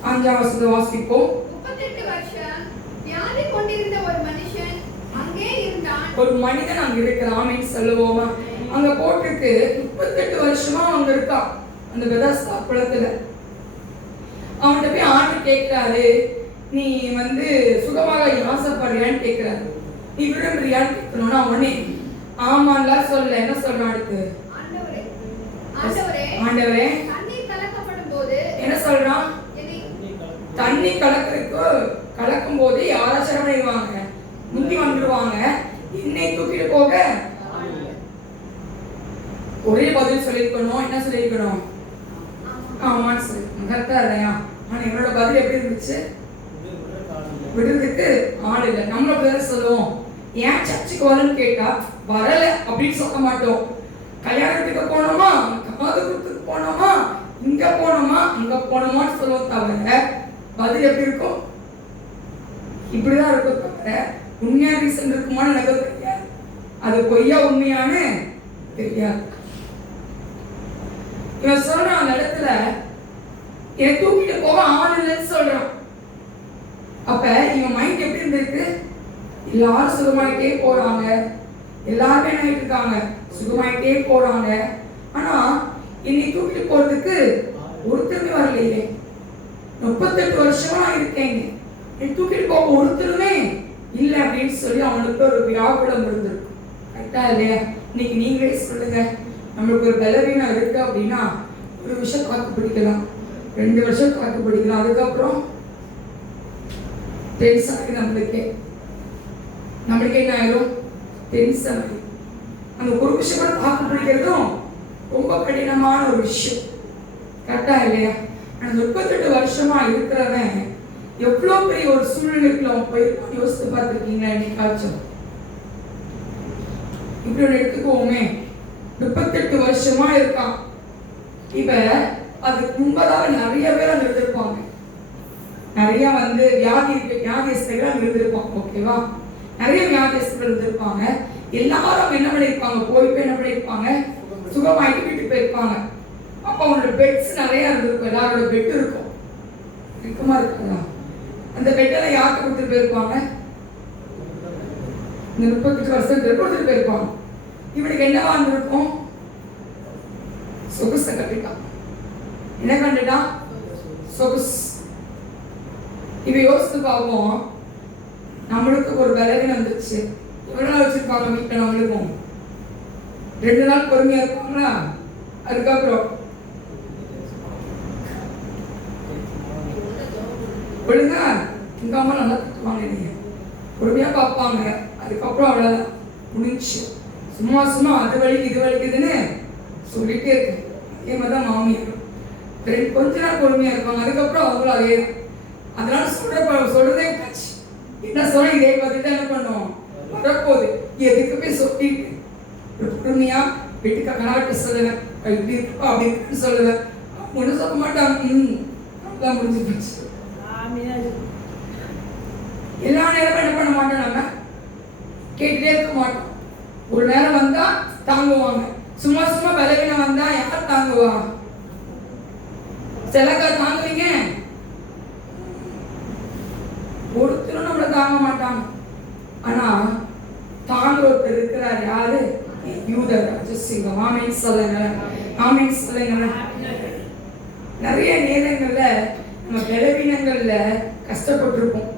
5ஆம் வசனத்தை வாசிப்போம். 38 வருஷம் வியாதி கொண்டிருந்த ஒரு மனுஷன் அங்கே இருந்தான். ஒரு மனிதன் அங்க இருக்கிறான். ஆமென் சொல்லுவோமா. அங்க போட்டுட்டு 38 வருஷமா அங்க இருக்கான் அந்த பிதாஸ்தா குலத்துல. அவன்கிட்ட போய் ஆண்டு கேட்கிறாரு, நீ வந்து சுகமாக ஆசைப்படுறியான்னு கேட்கிறாரு. நீ விரும்புறியான்னு கேட்கணும்னா உடனே ஆமான்லாம் சொல்ல. என்ன சொல்றான் அடுத்து? ஆண்டவரே தண்ணீர் கலக்கப்படும் போது என்ன சொல்றான்? தண்ணி கலக்கும் போது யாராச்சும் பண்ணிடுவாங்க, முந்தி வந்துடுவாங்க, என்னை தூக்கிட்டு போக. ஒரே பதில் சொல்லிருக்கணும். என்ன சொல்லிருக்கணும்? ஆமான்னு சொல்லி கரெக்டா இல்லையா? ஆனா என்னோட பதில் எப்படி இருந்துச்சு? விடுறதுக்கு ஆள் இல்லை. நம்ம பேர் சொல்லுவோம், ஏன் சர்ச்சுக்கு வரணும்னு கேட்டா வரல அப்படின்னு சொல்ல மாட்டோம். கல்யாணத்துக்கு போனோமா, காது குத்துக்கு போனோமா, இங்க போனோமா, அங்க போனோமான்னு சொல்லுவோம். தவிர பதில் எப்படி இருக்கும்? இப்படிதான் இருக்கும் தவிர உண்மையா ரீசன் இருக்குமான்னு எனக்கு தெரியாது. அது பொய்யா உண்மையான தெரியாது. இவன் சொல்றான் அந்த இடத்துல என்னை தூக்கிட்டு போக ஆள் இல்லைன்னு சொல்றான். அப்ப இவன் மைண்ட் எப்படி இருந்திருக்கு? எல்லாரும் சுகமாயிட்டே போறாங்க, எல்லாருமே என்ன இருக்காங்க, சுகமாயிட்டே போறாங்க. ஆனா என்னை தூக்கிட்டு போறதுக்கு ஒருத்தருமே வரலையே. 38 வருஷமா இருக்கேங்க, என்னை தூக்கிட்டு போக ஒருத்தருமே இல்லை அப்படின்னு சொல்லி அவனுக்கு ஒரு வியாகுலம் இருந்திருக்கும். கரெக்டா இல்லையா? இன்னைக்கு நீங்களே சொல்லுங்க, நம்மளுக்கு ஒரு பலவீனம் இருக்கு அப்படின்னா ஒரு வருஷம் தாக்கு பிடிக்கலாம், 2 வருஷம் தாக்கு பிடிக்கலாம், அதுக்கப்புறம் டென்ஷன் ஆகி நம்மளுக்கே என்ன ஆயிரும்? டென்ஷன் ஆகி அந்த ஒரு விஷயம் கூட தாக்கு பிடிக்கிறதும் ரொம்ப கடினமான ஒரு விஷயம். கரெக்டா இல்லையா? ஆனா 38 வருஷமா இருக்கிறவன் எவ்வளவு பெரிய ஒரு சூழ்நிலைக்குள்ள அவன் போயிருப்பான்னு யோசித்து பார்த்துருக்கீங்களா? என்னைக்காச்சும் இப்படி ஒன்று எடுத்துக்கோமே, 38 வருஷமா இருக்கான். இப்ப அதுக்கு முன்பதாக நிறைய பேர் அங்க இருந்திருப்பாங்க, நிறைய வியாதியஸ்தர்கள் அங்க இருந்திருப்பாங்க. ஓகேவா? நிறைய வியாதியஸ்தர்கள் இருந்திருப்பாங்க. எல்லாரும் என்ன பண்ணிருப்பாங்க? போய் என்ன பண்ணிருப்பாங்க? சுகமாயிட்டு வீட்டுக்கு போயிருப்பாங்க. அப்ப அவங்களோட பெட்ஸ் நிறைய இருந்திருக்கும், எல்லாரோட பெட் இருக்கும், இருக்குமா இருக்குங்களா? அந்த பெட்டெல்லாம் யாருக்கு கொடுத்துட்டு போயிருப்பாங்க? இந்த 38 வருஷத்துக்கு கொடுத்துட்டு போயிருப்பாங்க. இவனுக்கு என்னவா இருந்திருக்கும்? சொகுசை கட்டிட்டான். என்ன கண்டுட்டான்? சொகுஸ். இவ யோசித்து பார்ப்போம், நம்மளுக்கு ஒரு பலவீனம் வந்துச்சு, எவ்வளவு வச்சிருப்பாங்க வீட்டில்? நம்மளுக்கும் 2 நாள் பொறுமையா இருப்பாங்களா? அதுக்கப்புறம் ஒழுங்கா உங்க அம்மா நல்லா திட்டுவாங்க, நீங்க பொறுமையா பார்ப்பாங்க. அதுக்கப்புறம் அவ்வளவுதான், முடிஞ்சு. சும்மா அது வலிக்கு இது வலிக்குதுன்னு சொல்லிட்டே இருக்கு. அதே மாதிரிதான் மாமியார் கொஞ்ச நாள் பொறுமையா இருப்பாங்க, அதுக்கப்புறம் அவங்களும் அதே தான். அதனால சொல்றதே என்ன சொல்ல, இதே பார்த்துட்டு என்ன பண்ணுவோம்? வரப்போகுது எதுக்கு போய் சொல்லிட்டு பொறுமையா வீட்டுக்கு கணவர்கிட்ட சொல்லுவேன், இப்படி இருப்பா அப்படி இருக்குன்னு சொல்லுவேன். ஒன்றும் சொல்ல மாட்டாங்க. அதான் முடிஞ்சு போச்சு. எல்லா நேரமும் என்ன பண்ண மாட்டோம், நம்ம கேட்டுட்டே இருக்க மாட்டோம். ஒரு நேரம் வந்தா தாங்குவாங்க, சும்மா பலவீனம் வந்தா யார் தாங்குவா? சிலக்கா தாங்குவீங்க, ஒருத்தரும் நம்மள தாங்க மாட்டாங்க. ஆனா தாங்க ஒருத்தர் இருக்கிறார். யாரு? யூதர் ராஜசிங்கம். ஆமென் சொல்லுங்க, ஆமென் சொல்லுங்க. நிறைய நேரங்கள்ல நம்ம பலவீனங்கள்ல கஷ்டப்பட்டிருப்போம்,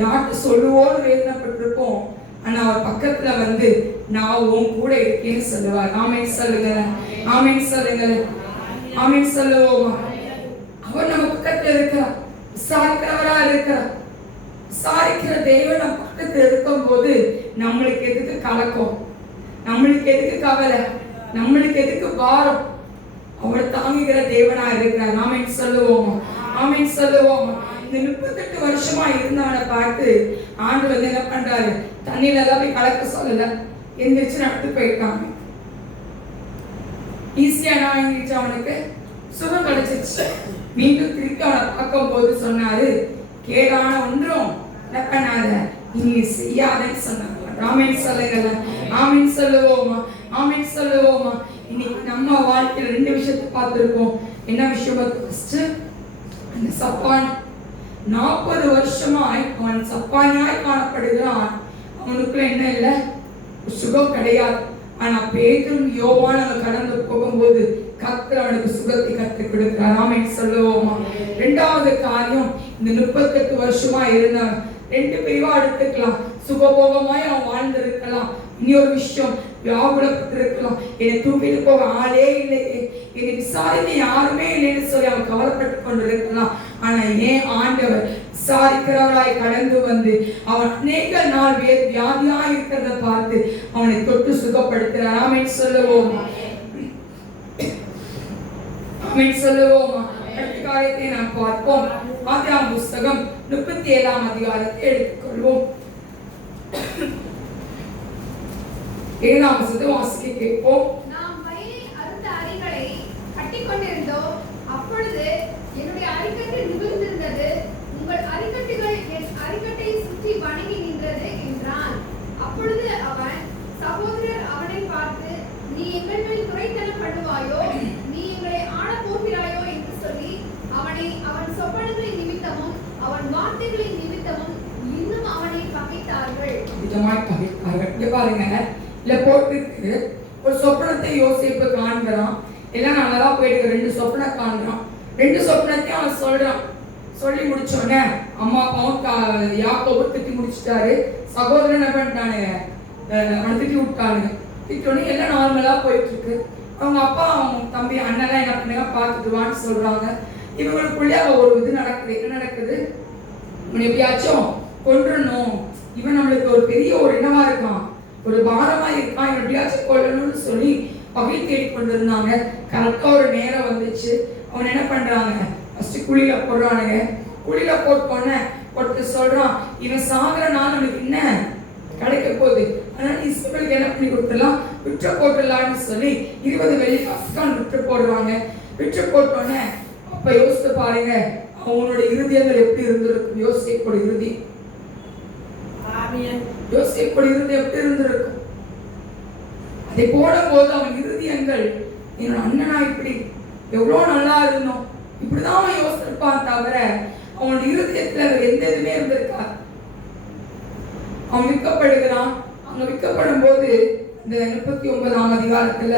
யார்கிட்ட சொல்லுவோன்னு வேதனைப்பட்டிருப்போம். ஆனா அவர் பக்கத்துல வந்து நான் உன் கூட இருக்கேன்னு சொல்லுவார். ஆமென் சொல்லுங்க, ஆமென் சொல்லுங்க, ஆமென் சொல்லுவோமா? அவர் நம்ம பக்கத்துல இருக்கிறார், விசாரிக்கிறவரா இருக்கிறார். விசாரிக்கிற தெய்வம் நம்ம பக்கத்துல இருக்கும் போது நம்மளுக்கு எதுக்கு கலக்கம், நம்மளுக்கு எதுக்கு கவலை, நம்மளுக்கு எதுக்கு பாரம்? அவரை தாங்குகிற தேவனா இருக்கிறார். ஆமென் சொல்லுவோமா, ஆமென் சொல்லுவோமா? இந்த 38 வருஷமா இருந்தவனை பார்த்து ஆண்டு வந்து என்ன பண்றாரு? தண்ணியில எல்லாம் போய் கலக்க சொல்லல, எந்திரிச்சு நடத்து போயிட்டாங்க. ஈஸியா நான் எந்திரிச்சு அவனுக்கு சுகம் கிடைச்சிச்சு. மீண்டும் திருப்பி அவனை பார்க்கும் போது சொன்னாரு, கேடான ஒன்றும் என்ன பண்ணாத, நீ செய்யாதன்னு சொன்னாங்க. ஆமென் சொல்லுங்க, ஆமென் சொல்லுவோமா, ஆமென் சொல்லுவோமா? இன்னைக்கு நம்ம வாழ்க்கையில் 2 விஷயத்தை பார்த்திருக்கோம். என்ன விஷயம்? ஃபர்ஸ்ட் அந்த சப்பான் 40 வருஷமாய் அவன் சப்பானியாய் காணப்படுகிறான். அவனுக்குள்ள என்ன இல்லை? சுகம் கிடையாது. ஆனா பேதுரும் யோவான் அவன் கடந்து போகும்போது கர்த்தர் அவனுக்கு சுகத்தை கற்றுக் கொடுக்கிறார். ஆமென் சொல்லுவோமா? 2வது காரியம், இந்த 38 வருஷமா இருந்தவன் 2 பிரிவா எடுத்துக்கலாம். சுகபோகமாய் அவன் வாழ்ந்திருக்கலாம். இன்னொரு விஷயம், வியாகுலப்பட்டிருக்கலாம். என்னை தூக்கிட்டு போக ஆளே இல்லை, என்னை விசாரிக்க யாருமே இல்லைன்னு சொல்லி அவன் கவலைப்பட்டு கொண்டிருக்கலாம். ஆனா ஏன் ஆண்டவர் விசாரிக்கிறவராய் கடந்து வந்து அவன் அநேக நாள் வியாதியா இருக்கிறத பார்த்து அவனை தொட்டு சுகப்படுத்துகிறார். ஆமென் சொல்லுவோமா, ஆமென் சொல்லுவோமா? அடுத்த காரியத்தை நாம் பார்ப்போம். ஆதியாகமம் புஸ்தகம் 37ஆம் அதிகாரத்தை எடுத்துக்கொள்வோம். 7ஆம் வசனத்தை வாசிக்க கேட்போம். நாம் வயலில் அறுத்த அரிகளை கட்டிக் கொண்டிருந்தோம். அப்பொழுது என்னுடைய அரிக்கட்டு நிமிர்ந்திருந்தது. உங்கள் அரிக்கட்டுகள் என் அரிக்கட்டை சுற்றி அதிகமாய் பகைத்தார்கள். இங்க பாருங்க, இல்ல போட்டுருக்கு ஒரு சொப்பனத்தை யோசேப்பு காண்கிறான். எல்லாம் நல்லதா போயிட்டு 2 சொப்பனம் காண்கிறான். 2 சொப்பனத்தையும் அவன் சொல்றான். சொல்லி முடிச்சோடனே அம்மா அப்பாவும் யாக்கோபு திட்டி முடிச்சுட்டாரு. சகோதரன் என்ன பண்ணிட்டானுங்க, அவனை திட்டி விட்டானுங்க. திட்டோடனே எல்லாம் நார்மலா போயிட்டு இருக்கு. அவங்க அப்பா அவங்க தம்பி அண்ணெல்லாம் என்ன பண்ணுங்க பார்த்துட்டுவான்னு சொல்றாங்க. இவங்களுக்குள்ளே ஒரு இது நடக்குது. என்ன நடக்குது, இவன் எப்படியாச்சும் கொன்றணும், இவன் நம்மளுக்கு ஒரு பெரிய ஒரு என்னவா இருக்கான், ஒரு பாரமா இருக்கான், இவன் எப்படியாச்சும் கொல்லணும்னு சொல்லி பகை தேடி கொண்டிருந்தாங்க. கரெக்டா ஒரு நேரம் வந்துச்சு. அவன் என்ன பண்றாங்க, ஃபர்ஸ்ட் குழியில போடுறானுங்க. குழியில போட்டோன்னே ஒருத்தர் சொல்றான், இவன் சாகுறனால நம்மளுக்கு என்ன கிடைக்க போகுது, அதனால இஸ்ரவேலுக்கு என்ன பண்ணி கொடுத்துடலாம், விற்று போட்டுடலான்னு சொல்லி 20 வெள்ளி காசுக்கான விற்று போடுறாங்க. விற்று போட்டோன்னே அப்ப யோசித்து பாருங்க, அவனோட இருதயங்கள் எப்படி இருந்திருக்கும். யோசேப்போட இருதயம், யோசேப்போட இருதயம் எப்படி இருந்திருக்கும். அதை போடும் போது அவன் இருதயங்கள், என்னோட அண்ணனா இப்படி எவ்வளவு நல்லா இருந்தோம், இப்படிதான் அவன் யோசிச்சிருப்பான் தவிர அவனோட இருதயத்துல எந்த இதுவுமே இருந்திருக்காது. அவன் விற்கப்படுகிறான். அங்க விற்கப்படும் போது இந்த 39ஆம் அதிகாரத்துல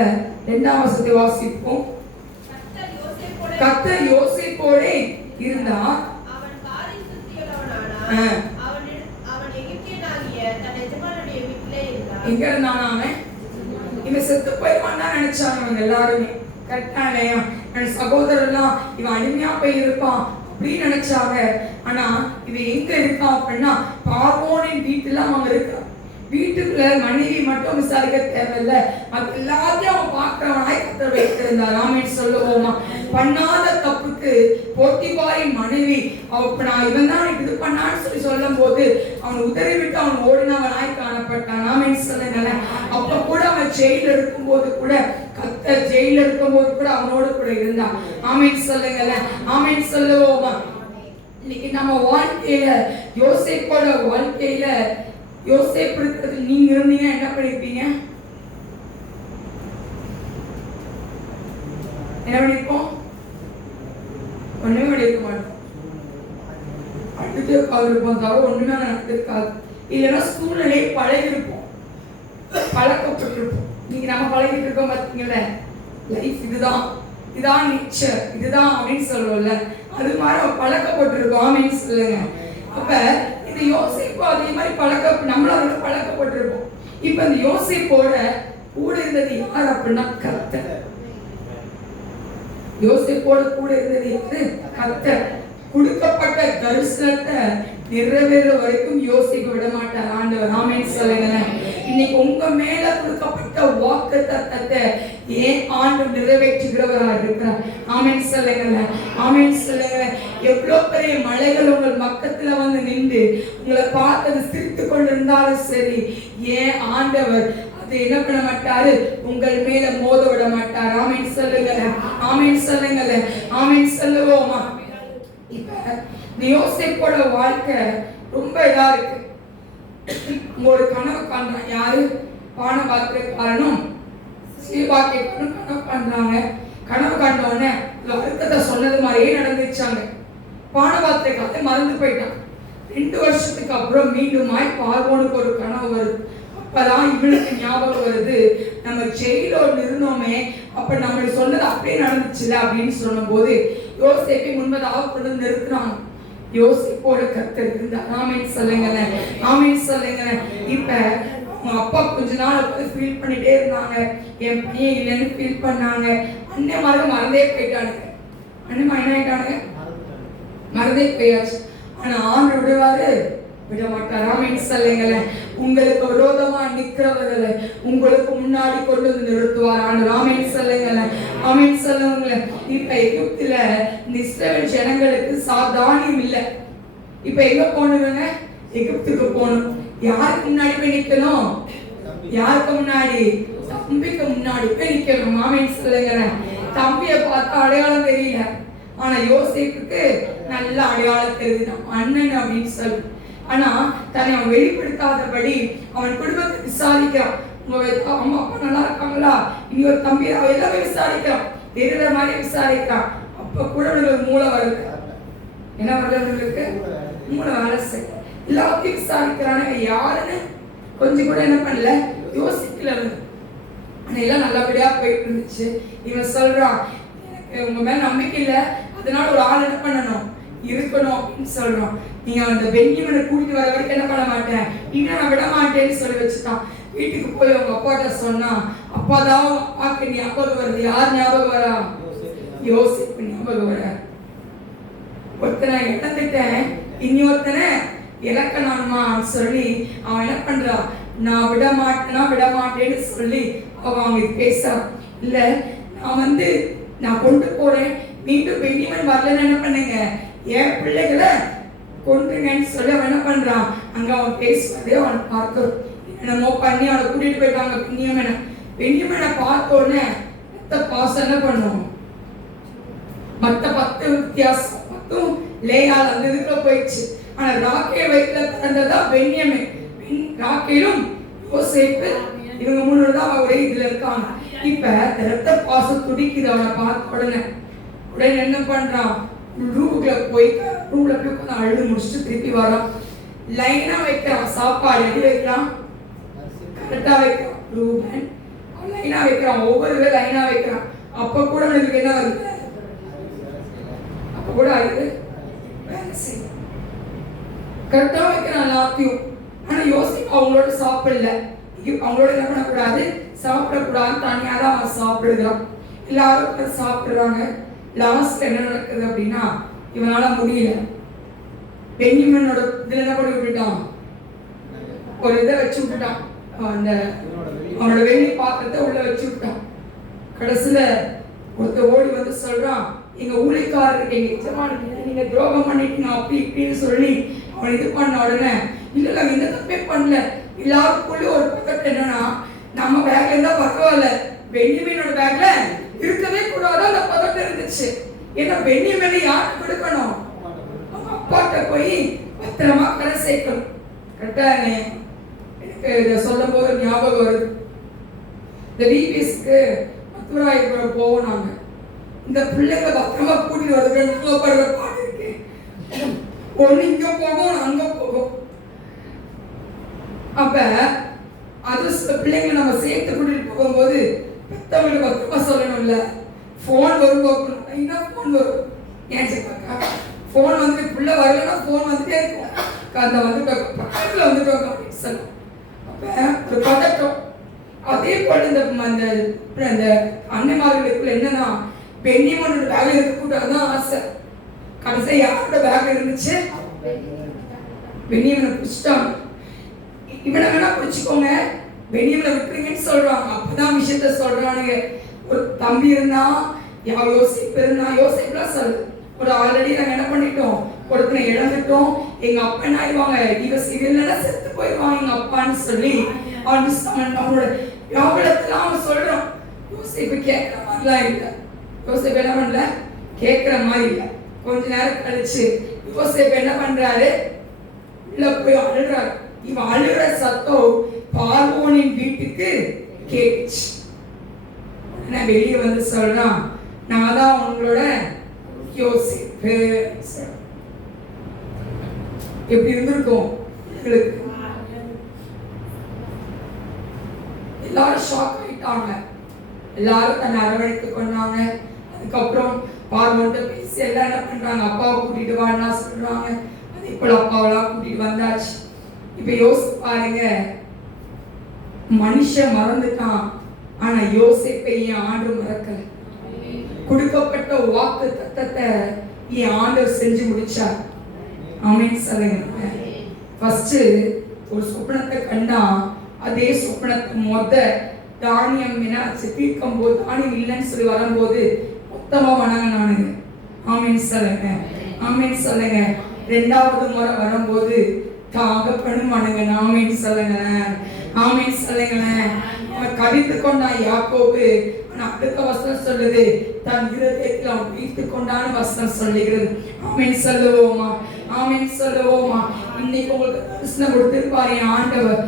2ஆம் வசனத்தை வாசிப்போம். கர்த்தர் யோசேப்போட இருந்தார். அவன் காரில் சுத்தியுள்ளவனானான். அவன் எகிப்தியனாகிய தன் எஜமானுடைய வீட்டிலே இருந்தான். எங்க இருந்தானா அவன்? இவன் செத்து போயிடுவான் தான் நினைச்சாங்க அவங்க எல்லாருமே. கரெக்டா இல்லையா? என் சகோதரர்லாம் இவன் அடிமையா போய் இருப்பான் அப்படின்னு நினைச்சாங்க. ஆனா இவன் எங்க இருக்கான் அப்படின்னா பார்வோனின் வீட்டுல அவன் இருக்கான். வீட்டுக்குள்ள மனைவி மட்டும் விசாரிக்க தேவையில்ல, மற்ற எல்லாத்தையும் அவன் பார்க்கிறவனாய் கர்த்தர் வைத்திருந்தார். ஆமென் சொல்லுவோமா? பண்ணாத தப்புக்கு போத்திபாரின் மனைவி நான் இவன் தான் இது பண்ணான்னு சொல்லி சொல்லும் போது அவன் உதறி விட்டு அவன் ஓடினவனாய் காணப்பட்டான். ஆமென் சொல்லுங்களேன். அப்ப கூட அவன் ஜெயில இருக்கும் போது கூட, கர்த்தர் ஜெயில இருக்கும் போது கூட அவனோடு கூட இருந்தான். ஆமென் சொல்லுங்களேன். ஆமென் சொல்லுவோமா? இன்னைக்கு நம்ம வாழ்க்கையில யோசேப்போட வாழ்க்கையில யோசேப்பு இருக்கிறது நீங்க இருந்தீங்கன்னா என்ன பண்ணிருப்பீங்க? என்ன பண்ணிருப்போம்? ஒண்ணுமே பண்ணிருக்க மாட்டோம். அடுத்து உட்காந்துருப்போம் தவிர ஒண்ணுமே நடந்திருக்காது. இல்லைன்னா சூழ்நிலையை பழகிருப்போம், பழக்கப்பட்டிருப்போம். நீங்க நம்ம பழகிட்டு இருக்கோம் பார்த்தீங்கல்ல, லைஃப் இதுதான், இதான் நேச்சர், இதுதான் அப்படின்னு சொல்லுவோம்ல, அது மாதிரி நம்ம பழக்கப்பட்டிருக்கோம். ஆமென் சொல்லுங்க. அப்ப இந்த யோசேப்பு அதே மாதிரி நம்மளும் அதோட பழக்கப்பட்டிருப்போம். இப்ப இந்த யோசேப்போட கூட இருந்தது யார் அப்படின்னா கர்த்தர். யோசேப்போட கூட இருந்தது யாரு? கர்த்தர். கொடுக்கப்பட்ட தரிசனத்தை நிறைவேற வரைக்கும் யோசிக்க விட மாட்டார் ஆண்டவர். ஆமென் சொல்லுங்க. இன்னைக்கு உங்க மேல கொடுக்கப்பட்ட வாக்குத்தத்தத்தை ஏன் ஆண்டவர் நிறைவேற்றுகிறவரா இருக்கிறார். ஆமென் சொல்லுங்க. ஆமென் சொல்லுங்க. எவ்வளவு பெரிய மலைகள் உங்கள் பக்கத்துல வந்து நின்று உங்களை பார்த்தது சிரித்து கொண்டிருந்தாலும் சரி, ஏன் ஆண்டவர் அது என்ன பண்ண மாட்டாரு, உங்கள் மேல மோத விட மாட்டார். ஆமென் சொல்லுங்க. ஆமென் சொல்லுங்க. ஆமென் சொல்லுவோமா? இப்ப இந்த யோசேப்போட வாழ்க்கை ரொம்ப இதா இருக்கு. ஒரு கனவு காண்றான். யாரு? பானபாத்திரக்காரனும் சீபாக்கியக்காரனும் கனவு காண்றாங்க. கனவு காண்ட உடனே அர்த்தத்தை சொன்னது மாதிரியே நடந்துச்சாங்க. பானபாத்திரக்காரத்தை மறந்து போயிட்டான். 2 வருஷத்துக்கு அப்புறம் மீண்டுமாய் பார்வோனுக்கு ஒரு கனவு வருது. அப்பதான் இவளுக்கு ஞாபகம் வருது, நம்ம ஜெயிலோடு இருந்தோமே, அப்ப நம்ம சொன்னது அப்படியே நடந்துச்சுல அப்படின்னு சொன்ன போது யோசேப்பை முன்பதாக கொண்டு நிறுத்தினாங்க. யோசேப்போட கர்த்தர் இருந்தார். ஆமென் சொல்லுங்க. ஆமென் சொல்லுங்க. இப்ப அவங்க அப்பா கொஞ்ச நாள் ஃபீல் பண்ணிட்டே இருந்தாங்க, என் பையன் இல்லைன்னு ஃபீல் பண்ணாங்க. அண்ணன்மார்கள் மறந்தே போயிட்டானுங்க. அண்ணன்மா என்ன ஆயிட்டானுங்க? மறந்தே போயாச்சு. ஆனா ஆண்டு விடுவாரு? விட மாட்டார். ஆமென் சொல்லுங்க. உங்களுக்கு விரோதமா நிக்கிறவர்களை உங்களுக்கு முன்னாடி கொண்டு வந்து நிறுத்துவார் ஆண்டவர். ஆமென் சொல்லுங்க. ஆமென் சொல்லுங்க. இப்ப எகிப்துல இஸ்ரவேல் ஜனங்களுக்கு சாதாரணம் இல்லை. இப்ப எங்க போகணுங்க? எகிப்துக்கு போகணும். யாருக்கு முன்னாடி போய் நிக்கணும்? யாருக்கு முன்னாடி? தம்பிக்கு முன்னாடி போய் நிக்கணும். ஆமென் சொல்லுங்க. தம்பியை பார்த்தா அடையாளம் தெரியல, ஆனா யோசேப்புக்கு நல்ல அடையாளம் தெரியுது, அண்ணன் அப்படின்னு சொல்லி. ஆனா தன்னை அவன் வெளிப்படுத்தாதபடி அவன் குடும்பத்தை விசாரிக்கிறான். உங்க அம்மா அப்பா நல்லா இருக்காங்களா, இனி ஒரு தம்பி, அவன் எல்லாமே விசாரிக்கிறான், தெரிகிற மாதிரி விசாரிக்கிறான். அப்ப கூட அவங்களுக்கு மூளை வருது. என்ன வருது? அவங்களுக்கு மூளை வேலை செய்யும். எல்லாத்தையும் விசாரிக்கிறானே, யாருன்னு கொஞ்சம் கூட என்ன பண்ணல, யோசிக்கல. ஆனா எல்லாம் நல்லபடியா போயிட்டு இருந்துச்சு. இவன் சொல்றான், எனக்கு உங்க மேல நம்பிக்கை இல்லை, அதனால ஒரு ஆள் என்ன பண்ணணும், இருக்கணும் அப்படின்னு சொல்றான். நீங்க அந்த பென்யமீனை கூட்டிட்டு வர வரைக்கும் என்ன பண்ண மாட்டேன், இன்னும் நான் விட மாட்டேன்னு சொல்லி வச்சுட்டான். வீட்டுக்கு போய் அவங்க அப்பாட்ட சொன்னா, அப்பாதான் அப்பாக்கு ஞாபகம் வருது. யார் ஞாபகம் வரா? யோசிப்பு ஞாபகம் வர. ஒருத்தனை இழந்துட்டேன், இனி இறக்கணுமான்னு சொல்லி அவன் என்ன பண்றான், நான் விட மாட்டேன்னு சொல்லி அவங்க பேசுறான். இல்ல நான் கொண்டு போறேன், மீண்டும் பென்யமீன் வரலன்னு என்ன பண்ணுங்க, என் பிள்ளைகளை கொண்டுங்கன்னு சொல்லி அவன் என்ன பண்றான். அங்க அவன் பேசுவதே அவன் பார்க்கிறோம். என்னமோ பண்ணி அவனை கூட்டிட்டு போயிட்டாங்க பென்யமீனை பார்த்த உடனே பாசம் என்ன பண்ணுவோம், மற்ற 10 வித்தியாசம் 10 லேயால் அந்த இதுக்குள்ள போயிடுச்சு. ஆனா ராக்கேல் வயிற்றுல பிறந்ததான் பென்யமீன். ராக்கேலும் யோசேப்பு இவங்க 3 தான் ஒரே இதுல இருக்காங்க. இப்ப ரத்த பாசம் துடிக்குது அவனை பார்த்த உடனே என்ன பண்றான், ரூமுக்குள்ள போய் ரூம்ல போய் கொஞ்சம் அழுது முடிச்சுட்டு திருப்பி வரான். லைனா வைக்கிறான், சாப்பாடு எப்படி வைக்கிறான், கரெக்டா வைக்கிறான். ரூபன் லைனா வைக்கிறான், ஒவ்வொரு லைனா வைக்கிறான். அப்ப கூட எனக்கு என்ன வருது, அப்ப கூட அழுது வேலை செய்யும், கரெக்டா வைக்கிறான் எல்லாத்தையும். ஆனா யோசிப்பு அவங்களோட சாப்பிடல, அவங்களோட என்ன பண்ணக்கூடாது, சாப்பிடக்கூடாது, தனியா தான் அவன் சாப்பிடுறான். எல்லாரும் சாப்பிடுறாங்க. லாஸ்ட் என்ன நடக்குது அப்படின்னா, இவனால முடியல, பென்யமீனோட இதுல என்ன பண்ணி விட்டுட்டான், ஒரு இதை வச்சு விட்டுட்டான், அந்த அவனோட வெள்ளி பாத்திரத்தை உள்ள வச்சு விட்டான். கடைசியில ஒருத்தர் ஓடி வந்து சொல்றான், எங்க ஊழியக்காரருக்கு எங்க எஜமானுக்கு நீங்க துரோகம் பண்ணிட்டீங்க அப்படி இப்படின்னு சொல்லி அவன் இது பண்ண உடனே, இல்ல எந்த தப்பே பண்ணல, எல்லாருக்குள்ளயும் ஒரு பக்கத்து என்னன்னா, நம்ம பேக்ல இருந்தா பரவாயில்ல, பென்யமீனோட பேக்ல இருக்கவே கூடாது அந்த பதட்டம் இருந்துச்சு. ஏன்னா பென்யமீனை யாருக்கு கொடுக்கணும், அப்பாட்ட போய் பத்திரமா கரை சேர்க்கணும். கரெக்டா எனக்கு இதை சொல்லும் போது ஞாபகம் வருது. இந்த விபிஎஸ்க்கு மதுராயபுரம் போவோம் நாங்க. இந்த பிள்ளைங்க பத்திரமா கூட்டிட்டு வருது பாடு இருக்கு. ஒண்ணு இங்க போகும், அங்க போகும். அப்ப அது பிள்ளைங்க நம்ம சேர்த்து கூட்டிட்டு போகும்போது பெத்தவங்களுக்கு பத்திரமா சொல்லணும்ல. போன் வரும் போகணும், போன் வரும். ஏன் சொல்லுவாங்க, போன் வந்து புள்ள வரலன்னா போன் வந்துட்டே இருக்கும். அந்த பக்கத்துல வந்துட்டோம் அப்படின்னு சொல்லுவோம். அப்ப ஒரு பதட்டம். அதே போல இந்த அன்னைமார்களுக்குள்ள என்னன்னா, பென்யமீனோட பேக்ல இருக்கக்கூடாதுதான் ஆசை. கடைசியா யாரோட பேக்ல இருந்துச்சு, பென்யமீனை பிடிச்சிட்டாங்க. இவனை வேணா பிடிச்சிக்கோங்க, பென்யமீனை விட்டுருங்கன்னு சொல்றாங்க. அப்பதான் விஷயத்த சொல்றானுங்க. ஒரு தம்பி இருந்தா, யோசிப்பு இருந்தா, யோசிப்புலாம் சொல்லு, ஒரு ஆல்ரெடி நாங்க என்ன பண்ணிட்டோம், ஒருத்தனை இழந்துட்டோம், எங்க அப்பா என்ன ஆயிடுவாங்க, இவங்க செத்து போயிடுவாங்க எங்க அப்பான்னு சொல்லி அவனோட வியாபலத்துல அவன் சொல்றான். யோசிப்பு கேட்கிற மாதிரிலாம் இல்லை. யோசிப்பு என்ன பண்ணல, கேட்கிற மாதிரி இல்லை. கொஞ்ச நேரம் கழிச்சு யோசிப்பு என்ன பண்றாரு, உள்ள போய் அழுறாரு. இவன் அழுற சத்தம் பார்வோனின் வீட்டுக்கு கேட்டுச்சு. உடனே வெளியே வந்து சொல்றான், நான் தான் உங்களோட யோசிப்பு. எப்படி இருந்திருக்கும் உங்களுக்கு? எல்லாரும் ஷாக் ஆயிட்டாங்க. எல்லாரும் தன்னை அரவணைத்து கொண்டாங்க. அதுக்கப்புறம் பார்வோன்ட்ட பேசி எல்லாம் என்ன பண்றாங்க, அப்பாவை கூட்டிட்டு வான்னா சொல்றாங்க. அதே போல அப்பாவெல்லாம் கூட்டிட்டு வந்தாச்சு. இப்ப யோசிச்சு பாருங்க, மனுஷன் மறந்துட்டான், ஆனா யோசிப்பை என் ஆண்டு மறக்கல. கொடுக்கப்பட்ட வாக்கு தத்தத்தை என் ஆண்டவர் செஞ்சு முடிச்சார். ஆமென் சொல்லுங்க. ஃபர்ஸ்ட் ஒரு சொப்பனத்தை கண்டா, அதே சொப்பனத்தை தானியம் தீர்க்கும் போது தானியம் இல்லைன்னு சொல்லி வரும்போது மொத்தமா வணங்கினானுங்க. ஆமென் சொல்லுங்க, ஆமென் சொல்லுங்க. 2வது முறை வரும்போது தகப்பனும் வணங்க. ஆமென் சொல்லுங்க, ஆமென் சொல்லுங்க. அவன் கடித்து கொண்டான் யாக்கோபு. ஆனா அடுத்த வசனம் சொல்லுது, தன் இருதயத்தில் அவன் வைத்து கொண்டான வசனம் சொல்லுகிறது. ஆமென் சொல்லுவோமா, ஆமென் சொல்லுவோமா. இன்னைக்கு உங்களுக்கு தரிசனம் கொடுத்திருப்பாரு என் ஆண்டவர்.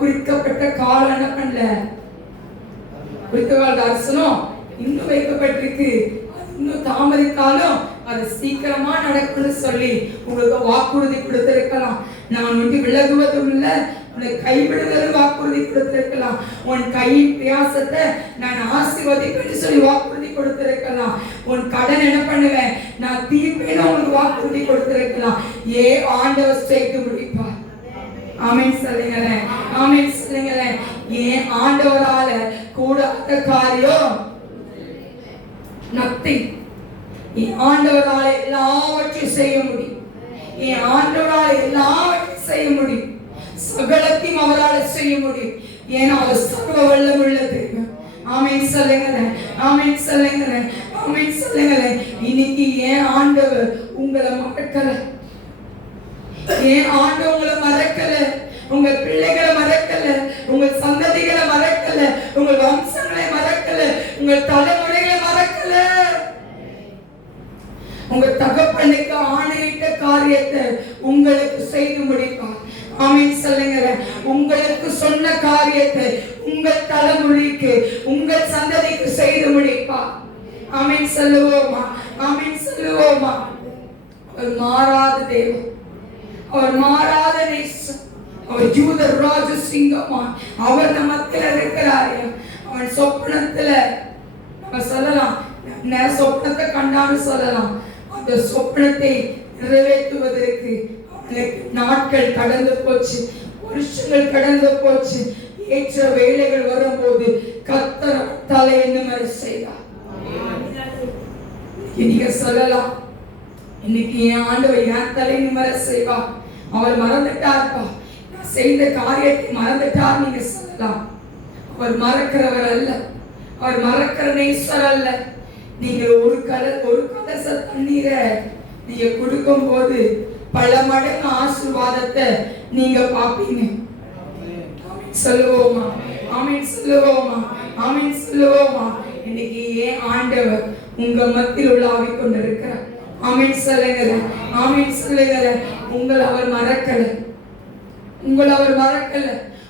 குறிக்கப்பட்ட காலம் என்ன பண்ணல, குறித்த தரிசனம் இன்னும் வைக்கப்பட்டிருக்கு. இன்னும் தாமதித்தாலும் அது சீக்கிரமா நடக்கும்னு சொல்லி உங்களுக்கு வாக்குறுதி கொடுத்திருக்கலாம். நான் வந்து விலகுவதும் இல்லை, உன்னை கைவிடுதல் வாக்குறுதி கொடுத்திருக்கலாம். உன் கையின் பிரயாசத்தை நான் ஆசீர்வதிப்பேன்னு சொல்லி வாக்குறுதி கொடுத்திருக்கலாம். உன் கடன் என்ன பண்ணுவேன், நான் தீர்ப்பேன்னு உங்களுக்கு வாக்குறுதி கொடுத்திருக்கலாம். ஆண்டவர் செய்து முடிப்பார். ஆமென் சொல்லுங்களேன், ஆமென் சொல்லுங்களேன். ஏன் ஆண்டவரால கூடாத காரியம் நத்திங். என் ஆண்டவரால எல்லாவற்றையும் செய்ய முடியும். என் ஆண்டவரால எல்லாவற்றையும் செய்ய முடியும். சகலத்தையும் அவரால் செய்ய முடியும். ஏன்னா அவர் சர்வ வல்லமை உள்ள தெய்வம். ஆமென் சொல்லுங்களேன், ஆமென் சொல்லுங்களேன், ஆமென் சொல்லுங்களேன். இன்னைக்கு ஏன் ஆண்டவர் உங்களை மறக்கல, ஏன் ஆண்டவர் உங்களை மறக்கல, உங்க பிள்ளைகளை மறக்கல, உங்க சந்ததிகளை மறக்கல, உங்க வம்சங்களை மறக்கல, உங்க தலைமுறைகளை மறக்கல. உங்க தகப்பனுக்கு ஆணையிட்ட காரியத்தை உங்களுக்கு செய்து முடிப்பார். ஆமென் சொல்லுங்களேன். உங்களுக்கு சொன்ன காரியத்தை உங்கள் தலைமுறைக்கு உங்கள் சந்ததிக்கு செய்து முடிப்பார். ஆமென் சொல்லுவோமா, ஆமென் சொல்லுவோமா. அவர் மாறாத தேவன், அவர் மாறாத நேசம், அவர் யூத ராஜ சிங்கமா, அவர் நம்ம மத்தியில இருக்கிறாரு. அவன் சொப்பனத்துல நம்ம சொல்லலாம், நான் சொப்பனத்தை கண்டான்னு சொல்லலாம். அந்த சொப்பனத்தை நிறைவேற்றுவதற்கு நாட்கள் கடந்து போச்சு, வருஷங்கள் கடந்து போச்சு. ஏற்ற வேலைகள் வரும்போது கர்த்தர் தலையை நிமிர செய்தார். நீங்க சொல்லலாம், இன்னைக்கு என் ஆண்டவர் என் தலை நிமிர செய்வார். அவர் மறந்துட்டார்ப்பா, நான் செய்த காரியத்தை மறந்துட்டார் நீங்க சொல்லலாம். அவர் மறக்கிறவர் அல்ல, அவர் மறக்கிற நேசர் அல்ல. நீங்க ஒரு கலச தண்ணீரை நீங்க கொடுக்கும் போது பல மடங்கு ஆசீர்வாதத்தை நீங்க பாப்பீங்க. சொல்லுவோமா, ஆமென் சொல்லுவோமா, ஆமென் சொல்லுவோமா. இன்னைக்கு ஏன் ஆண்டவர் உங்க மத்தியில் உலாவிக் கொண்டிருக்கிறார். ஆமென் சொல்லுங்களேன், ஆமென் சொல்லுங்களேன். உங்களை அவர் மறக்கல, உங்களை அவர் மறக்கல.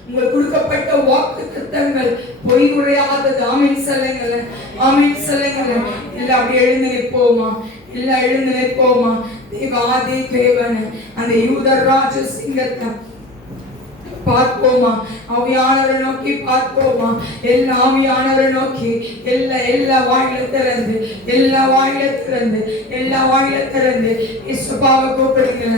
உங்களுக்கு கொடுக்கப்பட்ட வாக்குத்தத்தங்கள் பொய் உரையாதது. ஆமென் சொல்லுங்களேன், ஆமென் சொல்லுங்களேன். எல்லாம் அப்படி எழுந்து நிற்போமா, எல்லாம் எழுந்து நிற்போமா. தேவாதி தேவன் அந்த யூத ராஜ சிங்கத்தை பார்ப்போமா, ஆவியானவரை நோக்கி பார்ப்போமா. எல்லா ஆவியானவரை நோக்கி எல்லா வாயில திறந்து, எல்லா வாயில திறந்து, எல்லா வாயில திறந்து இயேசுபாவை கூப்பிடுங்க.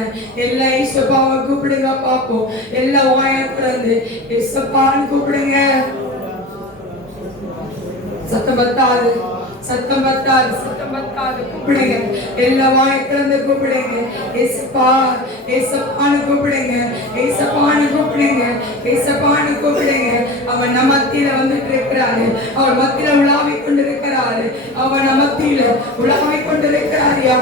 எல்லா இயேசுபாவை கூப்பிடுங்க பார்ப்போம். எல்லா வாயில திறந்து இயேசுபான்னு கூப்பிடுங்க. சத்தம் பத்தாது, சத்தம் பத்தாது, சத்தம் பத்தாது. கூப்பிடுங்க, எல்லா வாயை திறந்து கூப்பிடுங்க. ஏசப்பா, ஏசப்பான்னு கூப்பிடுங்க, ஏசப்பான்னு கூப்பிடுங்க, ஏசப்பான்னு கூப்பிடுங்க. அவர் நம்ம மத்தியில வந்துட்டு இருக்கிறாரு, அவர் மத்தியில உலாவிக் கொண்டிருக்கிறாரு, அவர் நம்ம மத்தியில உலாவிக் கொண்டிருக்கிறாரியா.